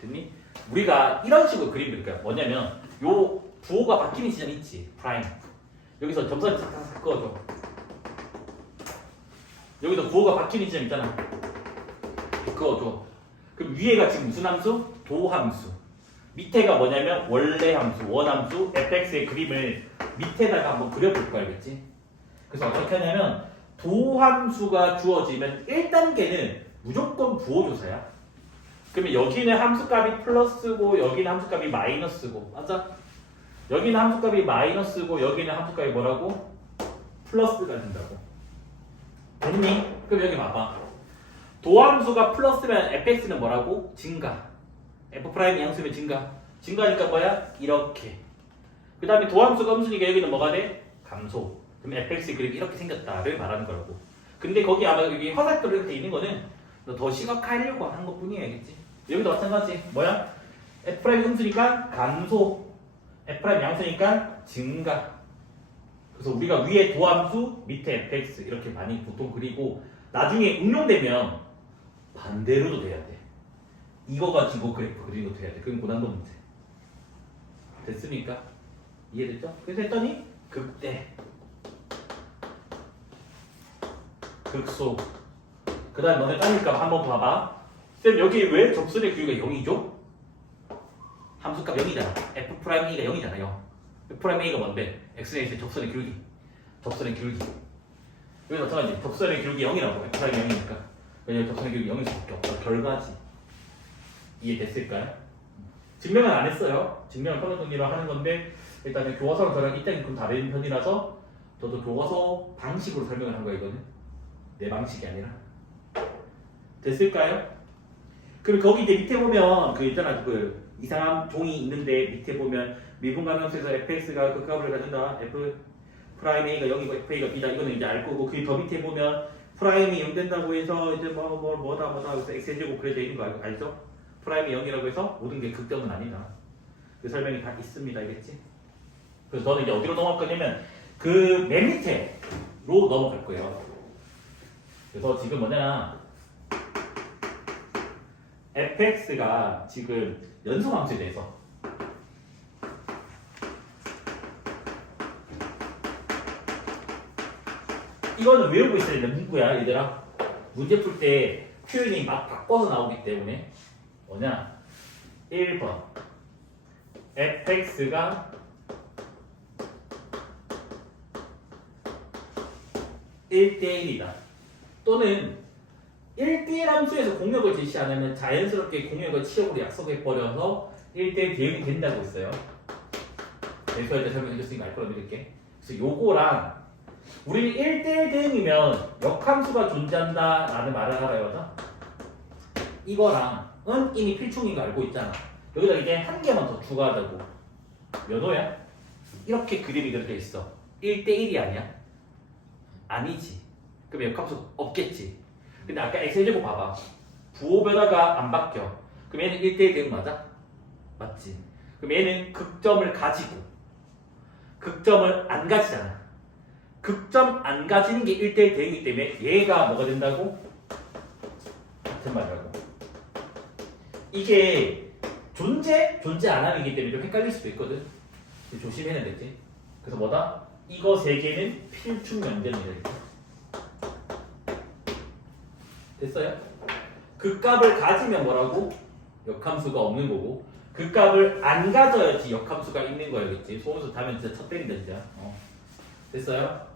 됐니? 우리가 이런 식으로 그림 그릴 거야. 뭐냐면 요 부호가 바뀌는 지점 있지. 프라임. 여기서 점선을 싹싹 그어줘. 여기서 부호가 바뀌는 지점 있잖아. 그어줘. 그럼 위에가 지금 무슨 함수? 도함수. 밑에가 뭐냐면 원래 함수, 원함수, fx의 그림을 밑에다가 한번 그려볼 거 알겠지? 그래서 어떻게 하냐면 도함수가 주어지면 1단계는 무조건 부호조사야. 그러면 여기는 함수값이 플러스고 여기는 함수값이 마이너스고 맞아? 여기는 함수값이 마이너스고 여기는 함수값이 뭐라고? 플러스가 된다고. 됐니? 그럼 여기 봐봐. 도함수가 플러스면 fx는 뭐라고? 증가. f' 양수면 증가. 증가니까 뭐야? 이렇게. 그 다음에 도함수가 음수니까 여기는 뭐가 돼? 감소. 그럼 fx 그림이 이렇게 생겼다를 말하는 거라고. 근데 거기 아마 여기 화살표로 이렇게 돼 있는 거는 너 더 시각화하려고 하는 것 뿐이야, 알겠지? 여기도 마찬가지. 뭐야? f' 음수니까 감소. f' 양수니까 증가. 그래서 우리가 위에 도함수, 밑에 fx 이렇게 많이 보통 그리고 나중에 응용되면 반대로도 돼야 돼. 이거 가지고 그래프 그리는 것도 해야 돼. 그건 고난도 문제. 됐습니까? 이해됐죠? 그래서 했더니 극대, 극소. 그 다음 너네 따니까 한번 봐봐. 쌤 여기 왜 접선의 기울기가 0이죠? 함수값 0이잖아. f'A가 0이잖아. 0. f'A가 뭔데? x의 접선의 기울기. 접선의 기울기. 여기서 마찬가지. 접선의 기울기 0이라고. f'A가 0이니까. 왜냐면 접선의 기울기 0일 수밖에 없어. 결과지. 이해됐을까요? 증명은 안 했어요. 증명은 편의점이라 하는 건데 일단은 교과서랑 저랑 입장이 좀 다른 편이라서 저도 교과서 방식으로 설명을 한 거예요. 이거는 내 방식이 아니라. 됐을까요? 그리고 거기 이제 밑에 보면 그 있잖아 그 이상한 종이 있는데 밑에 보면 미분가명수에서 fx가 그 값을 가진다. f'A가 0이고 f'A가 b다. 이거는 이제 알 거고 그 더 밑에 보면 프라임이 0 된다고 해서 이제 뭐다 그래서 x제곱 그려져 있는 거 알죠? 프라임이 0이라고 해서 모든 게 극점은 아니다. 그 설명이 다 있습니다. 알겠지? 그래서 너는 이제 어디로 넘어갈 거냐면 그 맨 밑에로 넘어갈 거예요. 그래서 지금 뭐냐 fx가 지금 연소함수에 대해서 이거는 외우고 있어야 되는 문구야 얘들아. 문제 풀 때 표현이 막 바꿔서 나오기 때문에 뭐냐 1번 fx가 1대1이다 또는 1대1 함수에서 공역을 제시 안 하면 자연스럽게 공역을 치역으로 약속해버려서 1대1 대응이 된다고 했어요. 대수할 때 설명해줬으니까 알 거라 믿을게. 그래서 요거랑 우리 1대1 대응이면 역함수가 존재한다 라는 말을 알아요. 이거랑은 이미 필충인 거 알고 있잖아. 여기다 이제 한 개만 더 추가하자고. 몇 호야? 이렇게 그림이 그려져 있어. 1대1이 아니야? 아니지. 그럼 역함수 없겠지. 근데 아까 x제곱 봐봐. 부호 변화가 안 바뀌어. 그럼 얘는 1대1 대응 맞아? 맞지. 그럼 얘는 극점을 가지고 극점을 안 가지잖아. 극점 안 가지는 게 1대1 대응이기 때문에 얘가 뭐가 된다고? 같은 말이라고. 이게 존재 안 함이기 때문에 좀 헷갈릴 수도 있거든. 조심해야 되지. 그래서 뭐다? 이거 세 개는 필충 연결입니다. 됐어요? 그 값을 가지면 뭐라고? 역함수가 없는 거고 그 값을 안 가져야지 역함수가 있는 거야겠지. 소음수 다면 진짜 첫 때린다 진짜. 됐어요?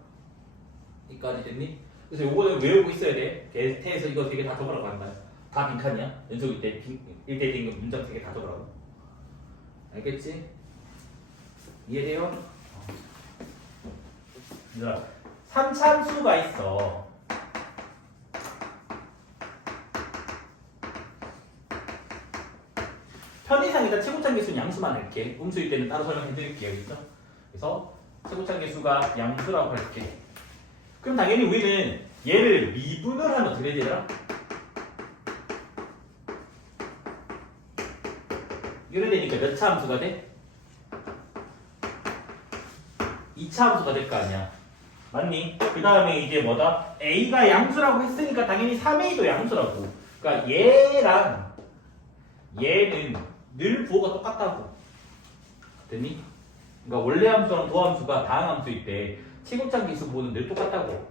이까지 됐니? 그래서 요거는 외우고 있어야 돼. 대에서 이거 3개 다 적으라고 한다. 다 빈칸이야. 연속일 때 1대1 대응 문장 3개 다 적으라고. 알겠지? 이해돼요? 얘들아 3차함수가 있어. 편의상에다 최고차 계수는 양수만 할게. 음수일 때는 따로 설명해 드릴게요. 그죠? 그래서 최고차 계수가 양수라고 할게. 그럼 당연히 우리는 얘를 미분을 하면 어떻게 되더라? 이래 되니까 몇 차 함수가 돼? 2차 함수가 될 거 아니야. 맞니? 그 다음에 이제 뭐다? A가 양수라고 했으니까 당연히 3A도 양수라고. 그러니까 얘랑 얘는 늘 부호가 똑같다고. 됐니? 그러니까 원래 함수랑 도함수가 다항함수일 때 최고차 계수 부호는 늘 똑같다고.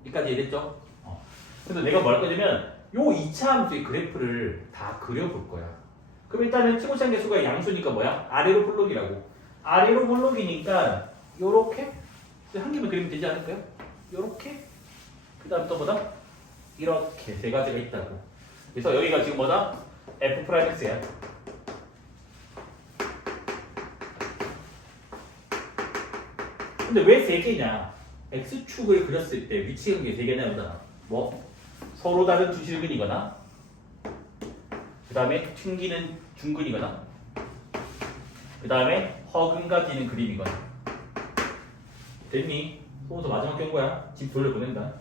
여기까지 이해됐죠? 그래서 내가 뭐 할 거냐면 요 2차 함수의 그래프를 다 그려볼 거야. 그럼 일단은 최고차 계수가 양수니까 뭐야? 아래로 볼록이라고. 아래로 볼록이니까 요렇게 한 개만 그리면 되지 않을까요? 요렇게 그 다음 또 뭐다? 이렇게 세 가지가 있다고. 그래서 여기가 지금 뭐다? F'X야. 근데 왜 세 개냐? X축을 그렸을 때 위치 관계 세 개냐 보다. 뭐? 서로 다른 두 실근이거나 그 다음에 튕기는 중근이거나 그 다음에 허근과 지는 그림이거나. 됐니? 소문서 마지막 경고야. 집 돌려보낸다.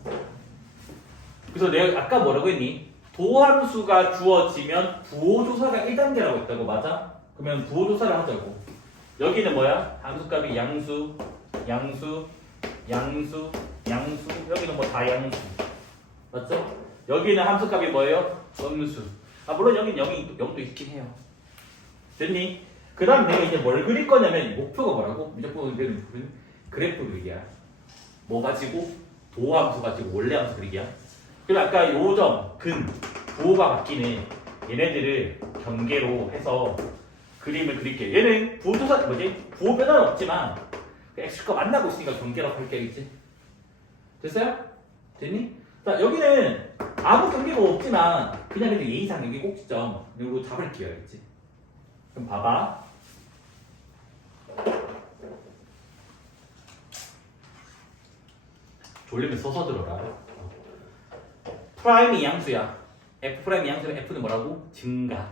그래서 내가 아까 뭐라고 했니? 도함수가 주어지면 부호조사가 1단계라고 했다고. 맞아? 그러면 부호조사를 하자고. 여기는 뭐야? 함수값이 양수, 양수, 양수, 양수. 여기는 뭐 다양수. 맞죠? 여기는 함수값이 뭐예요? 음수. 아 물론 여기는 0도 있긴 해요. 됐니? 그 다음 내가 이제 뭘 그릴 거냐면 목표가 뭐라고? 무조건 그래프 그리기야. 뭐 가지고? 도함수 가지고 원래 함수 그리기야. 그리고 아까 요점, 근, 부호가 바뀌는 얘네들을 경계로 해서 그림을 그릴게. 얘는 부호조사 뭐지? 부호 변화는 없지만 X가 만나고 있으니까 경계라고 할게. 알겠지? 됐어요? 됐니? 자 여기는 아무 경계가 없지만 그냥 이렇게 예의상 여기 꼭지점 이거 잡을게요. 알겠지? 그럼 봐봐. 졸리면 서서 들어라. 프라임이 양수야. F 프라임이 양수면 F는 뭐라고? 증가.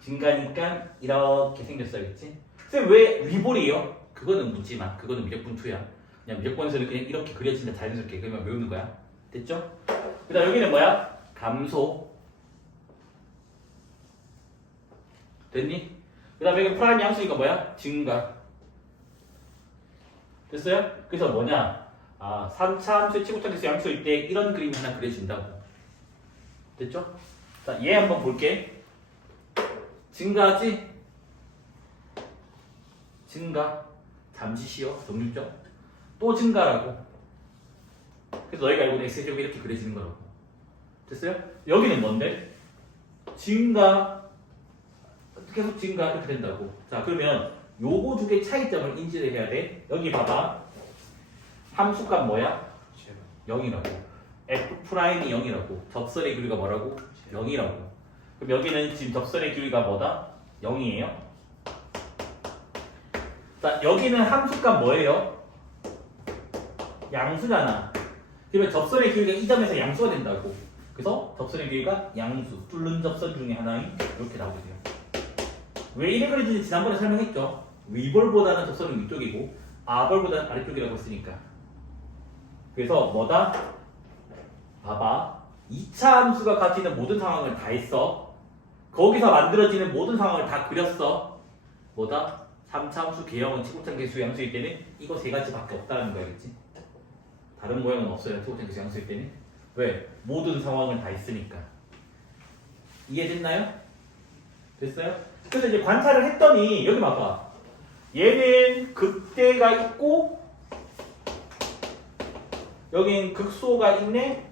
증가니까 이렇게 생겼어. 알겠지? 쌤 왜 리볼이에요? 그거는 묻지마. 그거는 미적분투야. 그냥 미적분에서는 그냥 이렇게 그려진다. 자연스럽게 그러면 외우는 거야. 됐죠? 그 다음 여기는 뭐야? 감소. 됐니? 그 다음에 여기 프라임 양수니까 뭐야? 증가. 됐어요? 그래서 뭐냐? 3차 함수의 최고차 계수 양수일 때 이런 그림이 하나 그려진다고. 됐죠? 자, 얘 한번 볼게. 증가하지? 증가. 잠시 쉬어. 정육점. 또 증가라고. 그래서 너희가 알고 있는 X제곱이 이렇게 그려지는 거라고. 됐어요? 여기는 뭔데? 증가. 계속 증가 이렇게 된다고. 자, 그러면 요거 두 개 차이점을 인지를 해야 돼. 여기 봐봐. 함수값 뭐야? 0이라고. F'이 0이라고. 접선의 길이가 뭐라고? 0이라고. 그럼 여기는 지금 접선의 길이가 뭐다? 0이에요. 자, 여기는 함수값 뭐예요? 양수잖아. 그러면 접선의 길이가 이 점에서 양수가 된다고. 그래서 접선의 길이가 양수, 뚫는 접선 중에 하나인 이렇게 나오게 돼요. 왜 이래 그려지는지 지난번에 설명했죠. 위볼보다는 접선은 위쪽이고 아볼보다는 아래쪽이라고 했으니까. 그래서 뭐다? 봐봐. 2차 함수가 가지는 모든 상황을 다 했어. 거기서 만들어지는 모든 상황을 다 그렸어. 뭐다? 3차 함수 개형은 최고차 계수 양수일 때는 이거 세 가지밖에 없다는 거야. 그치? 다른 모양은 없어요. 최고차 계수 양수일 때는. 왜? 모든 상황을 다 했으니까. 이해됐나요? 됐어요? 그래서 이제 관찰을 했더니 여기 봐봐. 얘는 극대가 있고 여긴 극소가 있네.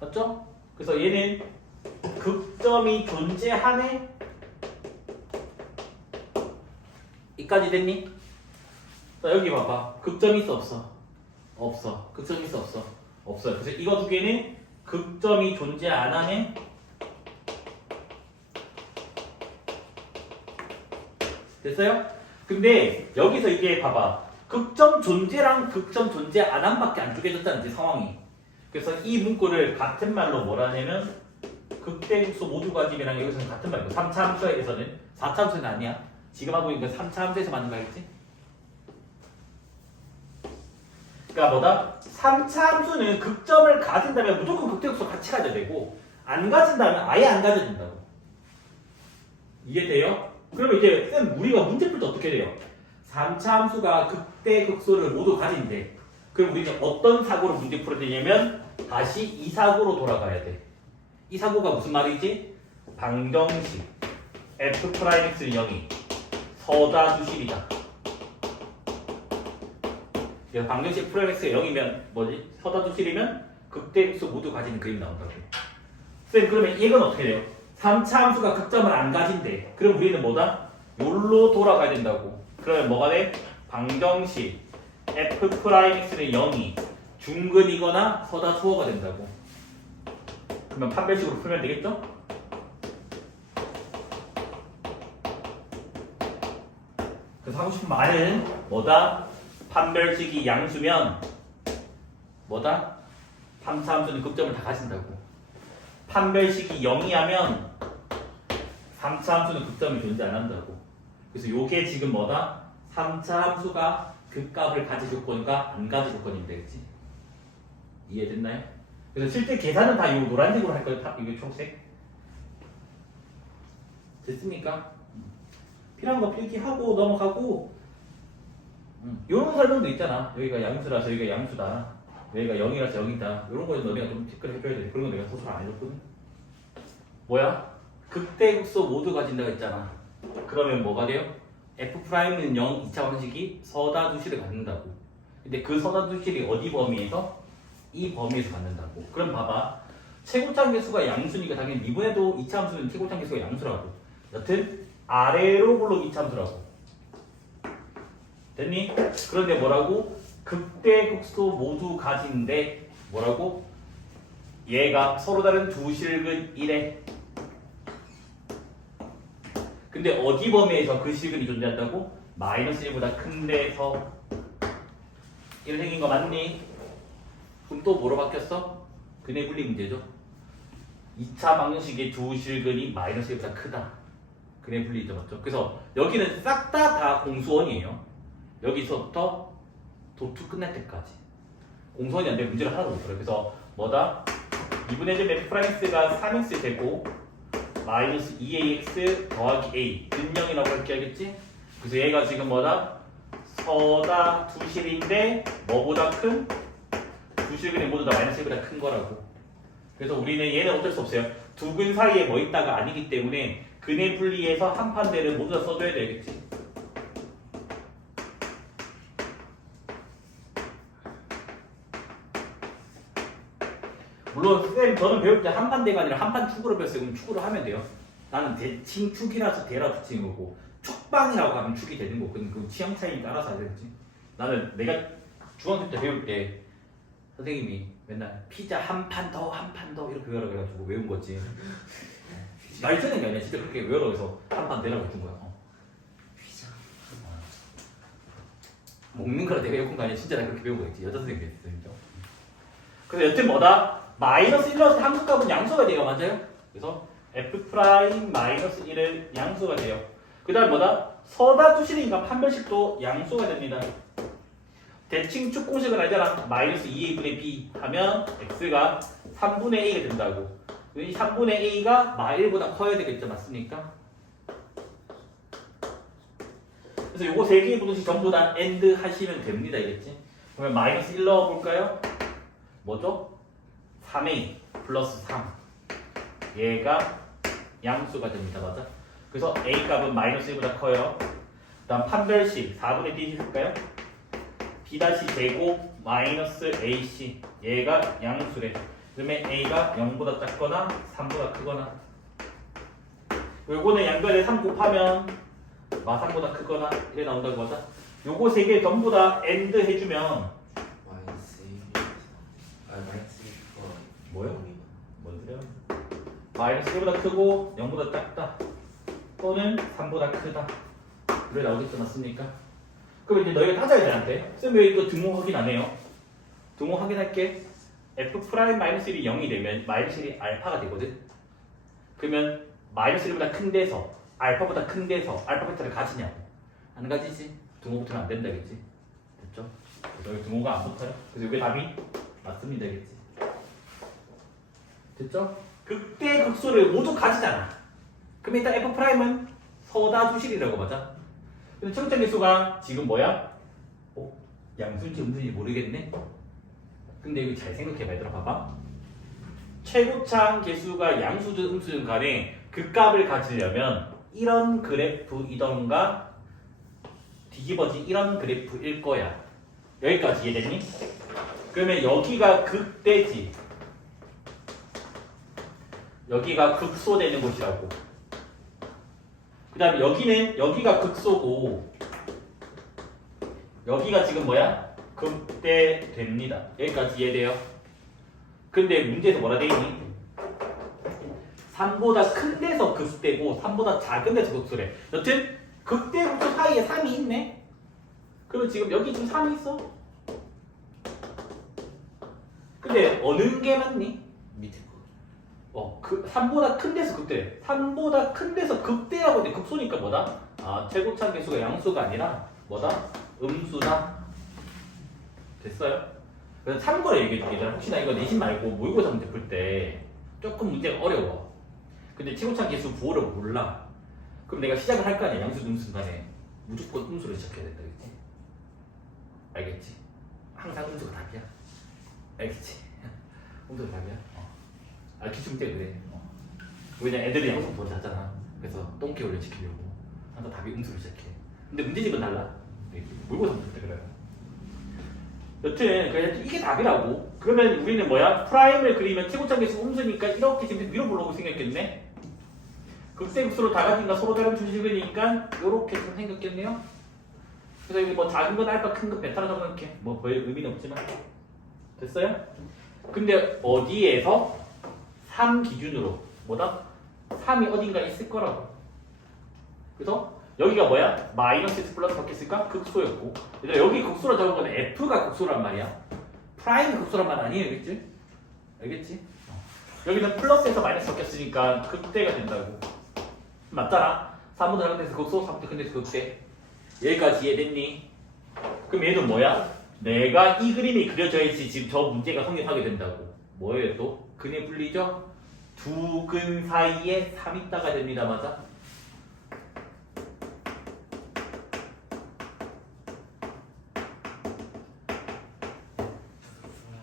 맞죠? 그래서 얘는 극점이 존재하네. 이까지 됐니? 자 여기 봐봐. 극점이 있어 없어? 없어. 극점이 있어 없어? 없어요. 그래서 이거 두 개는 극점이 존재 안 하네. 됐어요? 근데 여기서 이게 봐봐. 극점 존재랑 극점 존재 안 함밖에 안 쪼개졌다는 게 상황이. 그래서 이 문구를 같은 말로 뭐라 하냐면 극대국소 모두 가짐이랑 여기서는 같은 말이고 3차 함수에서는 4차 함수는 아니야. 지금 하고 있는 건 3차 함수에서 맞는 거겠지? 그러니까 뭐다? 3차 함수는 극점을 가진다면 무조건 극대국소 같이 가져야 되고 안 가진다면 아예 안 가져진다고. 이해돼요? 그러면 이제 쌤 우리가 문제 풀 때 어떻게 돼요? 3차 함수가 극대극소를 모두 가진대. 그럼 우리는 어떤 사고로 문제 풀어야 되냐면 다시 이 사고로 돌아가야 돼. 이 사고가 무슨 말이지? 방정식 f'x는 0이 서다수식이다. 그래서 방정식 f'x가 0이면 뭐지? 서다수식이면 극대극소 모두 가지는 그림이 나온다고. 쌤 그러면 이건 어떻게 돼요? 3차 함수가 극점을 안 가진대. 그럼 우리는 뭐다? 요로 돌아가야 된다고. 그러면 뭐가 돼? 방정식 f'x는 0이 중근이거나 서다수어가 된다고. 그러면 판별식으로 풀면 되겠죠? 그래서 하고 싶은 말은 뭐다? 판별식이 양수면 뭐다? 3차 함수는 극점을 다 가진다고. 판별식이 0이 하면 3차 함수는 극점이 존재 안 한다고. 그래서 요게 지금 뭐다? 3차 함수가 극값을 가질 조건과 안 가질 조건인데, 그치? 이해됐나요? 그래서 실제 계산은 다 요 노란색으로 할 거예요. 이거 초록색. 됐습니까? 필요한 거 필기하고 넘어가고 요런 설명도 있잖아. 여기가 양수라서 여기가 양수다. 여기가 0이라서 0이다. 요런 거는 너네가 좀 체크를 해줘야 돼. 그런 거 내가 소설 안 해줬거든. 뭐야? 극대극소 모두 가진다고 했잖아. 그러면 뭐가 돼요? F'는 0, 2차 방식이 서다수식을 갖는다고. 근데 그 서다수식이 어디 범위에서? 이 범위에서 갖는다고. 그럼 봐봐. 최고참 계수가 양수니까 당연히 미분해도 2차 함수는 최고참 계수가 양수라고. 여튼 아래로 굴러 2차 함수라고. 됐니? 그런데 뭐라고? 극대극소 모두 가진데 뭐라고? 얘가 서로 다른 두 실근 1에. 근데 어디 범위에서 그 실근이 존재한다고? 마이너스 1보다 큰 데서. 이런 생긴 거 맞니? 그럼 또 뭐로 바뀌었어? 근의 분리 문제죠. 2차 방정식의 두 실근이 마이너스 1보다 크다. 근의 분리죠, 맞죠? 그래서 여기는 싹 다 공수원이에요. 여기서부터 도투 끝날 때까지. 공수원이 안 되면 문제를 하나도 못 풀어요. 그래서 뭐다? 2분의 1 f'x가 3x 되고 마이너스 2ax 더하기 a 는 0이라고 할게 알겠지? 그래서 얘가 지금 뭐다? 서다 두 실인데 뭐보다 큰? 두 실근이 모두 다 마이너스 1보다 큰 거라고. 그래서 우리는 얘는 어쩔 수 없어요. 두 근 사이에 뭐 있다가 아니기 때문에 근의 분리에서 한 판대를 모두 다 써줘야 되겠지. 물론 쌤 저는 배울 때 한 판대가 아니라 한 판 축으로 배웠어요. 그럼 축으로 하면 돼요. 나는 대칭 축이라서 대라 붙이는 거고 축방이라고 하면 축이 되는 거고 그 취향 차이 따라서 알겠지. 나는 내가 중학교 때 배울 때 선생님이 맨날 피자 한 판 더 한 판 더 이렇게 외우라고 해가지고 외운 거지. 말 쓰는 게 아니야. 진짜 그렇게 외우라고 해서 한 판 내라고 해준 거야. 피자. 먹는 거라 내가 외운 거 아니야. 진짜 내가 그렇게 배운 거였지. 여자 선생님이 했어. 그래서 여튼 뭐다? 마이너스 1 넣었을 때 함수값은 양수가 돼요. 맞아요? 그래서 f 프라임 마이너스 1은 양수가 돼요. 그 다음 뭐다? 서다수식이니까 판별식도 양수가 됩니다. 대칭축 공식을 알잖아. 마이너스 2a분의 b 하면 x가 3분의 a가 된다고. 이 3분의 a가 마1보다 커야 되겠죠. 맞습니까? 그래서 요거 세 개의 분식 전부 다 AND 하시면 됩니다. 이랬지? 그러면 마이너스 1 넣어볼까요? 뭐죠? 3a 플러스 3 얘가 양수가 됩니다. 맞아? 그래서 a 값은 마이너스 1보다 커요. 그 다음 판별식 4분의 d 해줄까요? b 제곱 마이너스 ac 얘가 양수래. 그러면 a가 0보다 작거나 3보다 크거나. 요거는 양변에 3 곱하면 마 3보다 크거나 이래 나온다고 하자. 요거 세 개 전부 다 AND 해주면 마이너스 1거 뭐요? 뭔데요? 마이너스 1보다 크고 0보다 작다 또는 3보다 크다 이래 나오겠죠. 맞습니까? 그럼 이제 너희가 따져야 돼. 나한테 쌤 왜 이거 등호 확인 안 해요? 등호 확인할게. f 프라임 마이너스 1이 0이 되면 마이너스 1이 알파가 되거든. 그러면 마이너스 1보다 큰 데서 알파보다 큰 데서 알파 베타를 가지냐고. 안 가지지. 등호 붙으면 안 된다겠지. 됐죠? 그래서 여기 등호가 안 붙어요. 그래서 이게 답이 맞습니다. 겠지. 됐죠? 극대 극소를 모두 가지잖아. 그럼 일단 F'은 서다주실이라고 맞아. 근데 최고점 개수가 지금 뭐야? 양수인지 음수인지 모르겠네. 근데 이거 잘 생각해봐. 얘들아 봐봐. 최고창 개수가 양수든 음수든 간에 그 값을 가지려면 이런 그래프이던가 뒤집어진 이런 그래프일 거야. 여기까지 이해됐니? 그러면 여기가 극대지. 여기가 극소되는 곳이라고. 그 다음에 여기가 극소고 여기가 지금 뭐야? 극대됩니다. 여기까지 이해돼요? 근데 문제에서 뭐라 돼있니? 3보다 큰 데서 극대고 3보다 작은 데서 극소래. 여튼 극대 극소 사이에 3이 있네? 그러면 지금 여기 지금 3이 있어? 근데 어느 게 맞니? 밑에 거. 3보다 큰 데서 극대. 3보다 큰 데서 극대라고 했는데 극소니까 뭐다? 최고창 개수가 양수가 아니라 뭐다? 음수다. 됐어요? 그래서 참고로 얘기해줄게. 혹시나 이거 내신 말고 모의고사 문제 풀 때 조금 문제가 어려워. 근데 최고창 개수 부호를 몰라. 그럼 내가 시작을 할 거 아니야. 양수 음수 간에 무조건 음수를 시작해야 된다. 그치? 알겠지? 항상 음수가 답이야. 알겠지? 음수가 답이야. 기출 문제 그래. 왜냐 애들이 항상 더 잤잖아. 그래서 똥개 올려 지키려고 항상 답이 음수를 시작해. 근데 문제집은 달라. 모의고사 문제 때 그래요. 여튼 그래서 이게 답이라고. 그러면 우리는 뭐야? 프라임을 그리면 최고창 개수 음수니까 이렇게 지금 밀어보려고 생겼겠네. 극대 극소로 다 가진가 서로 다른 주식이니까 이렇게 좀 생겼겠네요. 그래서 여기 뭐 작은 건 알파 큰 건 베타라 적어놓게 뭐 별 의미는 없지만 됐어요? 근데 어디에서 3 기준으로 뭐다? 3이 어딘가 있을 거라고. 그래서 여기가 뭐야? 마이너스 x 플러스 바뀌었을까? 극소였고. 얘들아 여기 극소라 적은 거는 f가 극소란 말이야. 프라임이 극소란 말 아니에요, 알겠지? 알겠지? 여기는 플러스에서 마이너스 바뀌었으니까 극대가 된다고. 맞잖아. 3보다 작은 데서 극소, 3보다 큰 데서 극대. 여기까지 이해됐니? 그럼 얘는 뭐야? 내가 이 그림이 그려져야지 지금 저 문제가 성립하게 된다고. 뭐예요 또? 근의 분리죠? 두 근 사이에 3 있다가 됩니다. 맞아?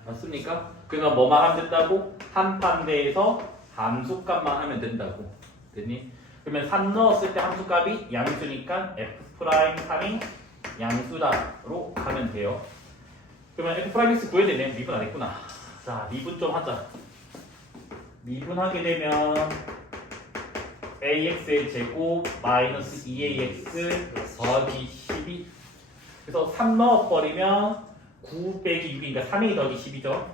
맞습니까? 그러니까 뭐만 하면 된다고? 한 판대에서 함수값만 하면 된다고. 됐니? 그러면 3 넣었을 때 함수값이 양수니까 F'3이 양수다로 가면 돼요. 그러면 F'X 구해야 되네. 미분 안 했구나. 자, 미분 좀 하자. 미분하게 되면 AX의 제곱 마이너스 2AX 더하기 12. 그래서 3 넣어버리면 9 빼기 6이니까 3a 더하기 10이죠.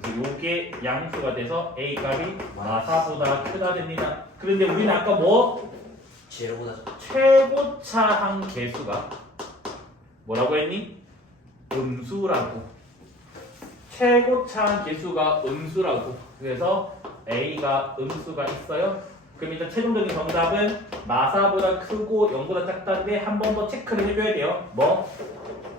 그래서 요게 양수가 돼서 A 값이 마사보다 크다 됩니다. 그런데 우리는 아까 뭐? 제로보다 최고차항 개수가 뭐라고 했니? 음수라고. 최고차항 개수가 음수라고. 그래서 A가 음수가 있어요. 그럼 일단 최종적인 정답은 마사보다 크고 0보다 작다인데 한 번 더 체크를 해줘야 돼요. 뭐?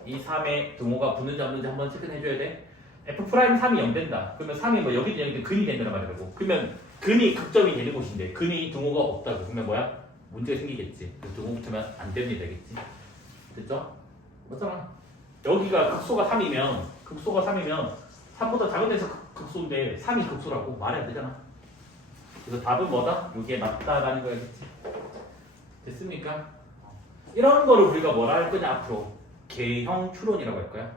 이 3의 등호가 붙는지 안 붙는지 한 번 체크를 해줘야 돼. F'3이 0 된다. 그러면 3이 뭐 여기든 여기든 근이 된다는 말이라고. 그러면 근이 극점이 되는 곳인데 근이 등호가 없다고. 그러면 뭐야? 문제가 생기겠지. 등호 붙으면 안 됩니다. 알겠지? 됐죠? 맞잖아. 여기가 극소가 3이면 3보다 작은 데서 극소인데 3이 극소라고 말이 안 되잖아. 그래서 답은 뭐다? 이게 맞다라는 거야겠지. 됐습니까? 이런 거를 우리가 뭐라 할 거냐 앞으로 개형 추론이라고 할 거야.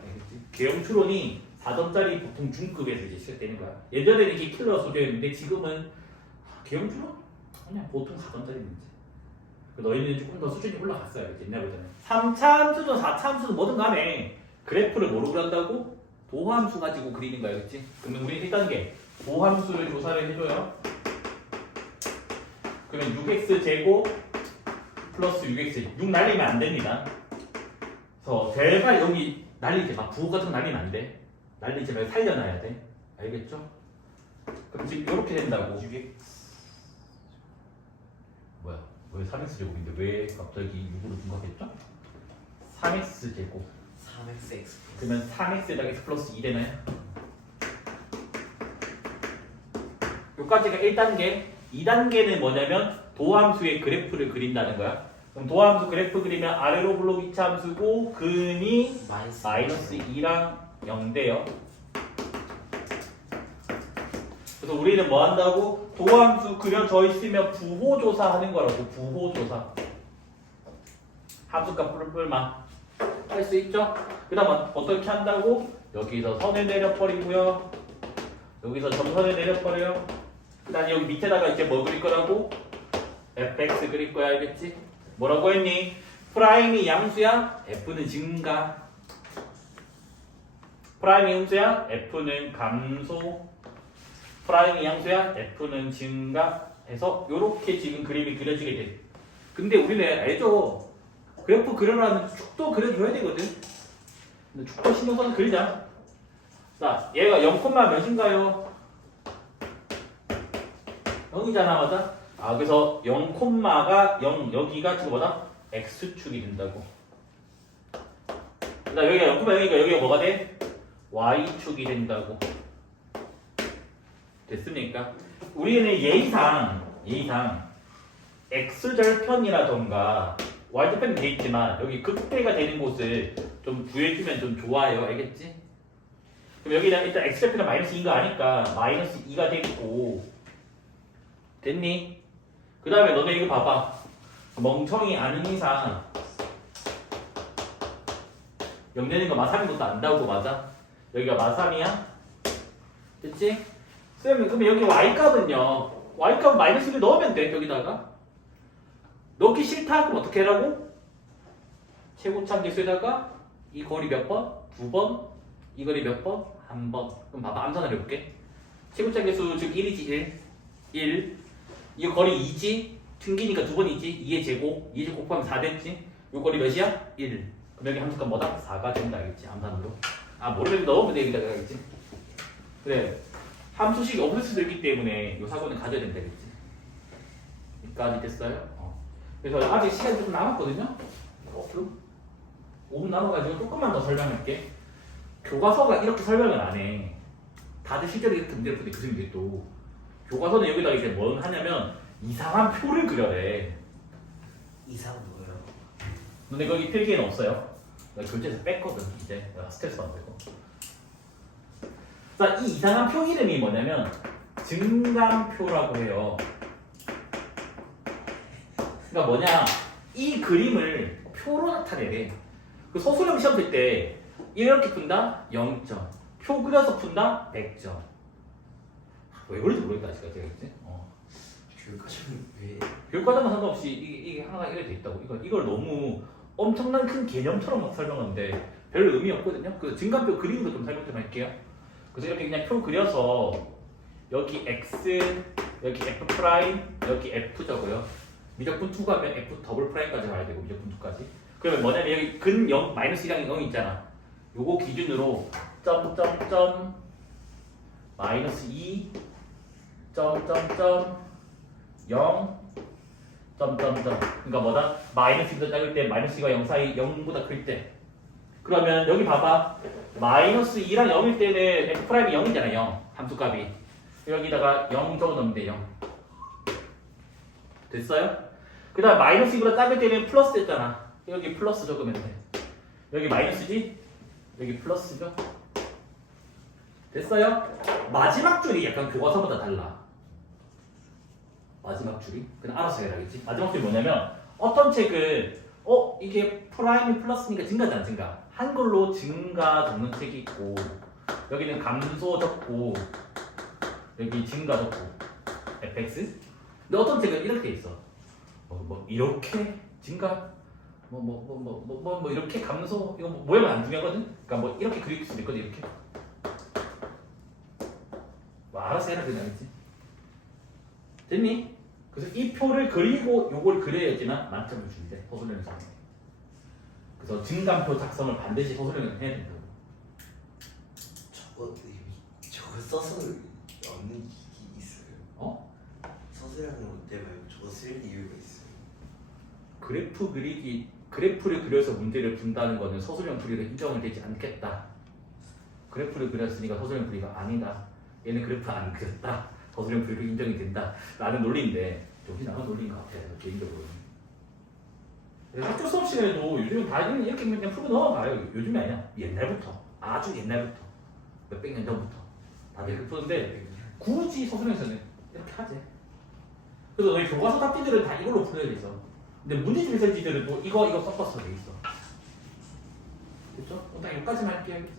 알겠지? 개형 추론이 4점짜리 보통 중급에서 이제 시작되는 거야. 예전에는 이게 킬러 소재였는데 지금은 개형 추론? 그냥 보통 4점짜리 문제. 너희는 조금 더 수준이 올라갔어요. 옛날보다는 3차 함수든 4차 함수든 뭐든 간에 그래프를 뭐로 그린다고? 도함수 가지고 그리는 거야. 그렇지? 그러면 우리 1단계 도함수를 조사를 해줘요. 그러면 6x 제곱 플러스 6x 6 날리면 안 됩니다. 그래서 대발 여기 날리지 마. 부호 같은 거 날리면 안 돼. 날리지 말고 살려놔야 돼. 알겠죠? 그럼 지금 이렇게 된다고. 6x 뭐야? 왜 3x 제곱인데 왜 갑자기 6으로 중각했죠? 3x 제곱. 3xx 그러면 3x에다가 x 플러스 2 되나요? 여기까지가 1단계. 2단계는 뭐냐면 도함수의 그래프를 그린다는 거야. 그럼 도함수 그래프 그리면 아래로 블록 이차함수고 근이 마이너스 2랑 0 돼요. 그래서 우리는 뭐 한다고? 도함수 그려져 있으면 부호조사 하는 거라고. 부호조사. 함수값 뿔뿔만 할 수 있죠? 그 다음 어떻게 한다고? 여기서 선을 내려버리고요. 여기서 점선을 내려버려요. 그 다음 여기 밑에다가 이제 뭐 그릴 거라고? fx 그릴 거야, 알겠지? 뭐라고 했니? 프라임이 양수야? f는 증가. 프라임이 음수야? f는 감소. 프라임이 양수야? f는 증가. 해서 이렇게 지금 그림이 그려지게 돼. 근데 우리는 알죠? 그래프 그려라면 축도 그려줘야 되거든. 근데 축도 신경 써서 그리자. 자, 얘가 0, 몇인가요? 0이잖아, 맞아? 아, 그래서 0,가 0, 여기가 지금 뭐다? x축이 된다고. 그 다음 여기가 0,0이니까 여기가 뭐가 돼? y축이 된다고. 됐습니까? 우리는 예의상 x절편이라던가 y절편이 돼 있지만 여기 극대가 되는 곳을 좀 구해주면 좀 좋아요. 알겠지? 그럼 여기는 일단 x절편은 마이너스 2가 아니까 마이너스 2가 되고 됐니? 그 다음에 너네 이거 봐봐. 멍청이 아닌 이상 0 되는 거 마3인 것도 안다고. 맞아? 여기가 마3이야? 됐지? 쌤, 그러면 여기 y값은요. y값 마이너스 1을 넣으면 돼. 여기다가. 넣기 싫다? 그럼 어떻게 하라고? 최고참 계수에다가 이 거리 몇 번? 2번. 이 거리 몇 번? 1번. 그럼 봐봐. 암산을 해볼게. 최고참 계수 즉 1이지 1. 이 거리 2지? 튕기니까 2번이지? 2의 제곱. 2의 제곱 곱하면 4 됐지? 이 거리 몇이야? 1. 그럼 여기 함수값 뭐다? 4가 된다. 알겠지? 암산으로. 아, 모르면 넣으면 돼. 여기다가. 알겠지? 그래. 함수식이 없을 수도 있기 때문에 이 사고는 가져야 된다. 알겠지? 여기까지 됐어요? 그래서 아직 시간이 좀 남았거든요? 5분 남아가지고 조금만 더 설명할게. 교과서가 이렇게 설명을 안 해. 다들 실제로 이렇게 문제를 푸는데 교수님들이 또 교과서는 여기다가 이제 뭘 하냐면 이상한 표를 그려래. 이상 뭐예요? 근데 거기 필기에는 없어요. 내가 교재에서 뺐거든. 이제 내가 스트레스 받고. 자, 이 이상한 표 이름이 뭐냐면 증감표라고 해요. 그러니까 뭐냐, 이 그림을 표로 나타내래. 그 소수령 시험 칠 때 이렇게 푼다? 0점. 표 그려서 푼다? 100점. 왜 그런지 모르겠다 아직까지. 그치? 교육과정은 왜? 교육과정과 상관없이 이게 하나가 이렇게 돼 있다고. 이걸 너무 엄청난 큰 개념처럼 막 설명하는데 별 의미 없거든요. 그 증감표 그림도 좀 설명 좀 할게요. 그래서 이렇게 그냥 표 그려서 여기 x, 여기 f 프라임, 여기 f 적어요. 미적분 2 가면 f 더블 프라임까지 가야 되고 미적분 2까지. 그러면 뭐냐면 여기 근 0, 마이너스 2랑 0 있잖아. 요거 기준으로 점점점 마이너스 2 점점점 0 점점점. 그러니까 뭐다? 마이너스 2보다 작을 때 마이너스 2가 0 사이 0보다 클 때. 그러면 여기 봐봐. 마이너스 2랑 0일 때는 f 프라임이 0이잖아. 0 함수값이. 여기다가 0 적어놓으면 돼. 0 됐어요? 그 다음 마이너스 2보다 작을 때는 플러스 됐잖아. 여기 플러스 적으면 돼. 여기 마이너스지? 여기 플러스죠? 됐어요? 마지막 줄이 약간 교과서보다 달라. 마지막 줄이? 그냥 알아서 해야겠지. 마지막 줄이 뭐냐면 어떤 책은 이게 프라임이 플러스니까 증가지 안 증가. 한글로 증가 적는 책이 있고 여기는 감소 적고 여기 증가 적고 fx. 근데 어떤 책은 이렇게 돼 있어. 뭐 이렇게 증가 뭐 이렇게 감소. 이거 뭐 모양은 안 중요하거든. 그러니까 뭐 이렇게 그릴 수도 있거든. 이렇게 뭐 알아서 해라. 그냥 알겠지? 됐니? 그래서 이 표를 그리고 요걸 그려야지만 만점을 준대. 서술형에서. 그래서 증감표 작성을 반드시 서술형에서 해야 된다고. 저거 써서 없는 게 있어요. 어? 서술형은 롯데 말고 저거 쓸 이유가 있어요. 그래프를 그려서 문제를 푼다는 거는 서술형 풀이로 인정을 되지 않겠다. 그래프를 그렸으니까 서술형 풀이가 아니다. 얘는 그래프 안 그렸다. 서술형 풀이로 인정이 된다. 라는 논리인데 정신 나간 논리인 것 같아요. 개인적으로. 그래서 학교 수업 시간에도 요즘은 다 이렇게 그냥 풀고 넘어가요. 요즘이 아니야. 옛날부터. 아주 옛날부터. 몇백 년 전부터. 다들 이렇게 푸는데 굳이 서술형에서는 이렇게 하지. 그래서 너희 교과서 답지들은 다 이걸로 풀어야 돼서. 근데 문제집 해설지들은 또 이거 섞어서 돼 있어. 그렇죠? 일단 여기까지만 할게요. 알겠지?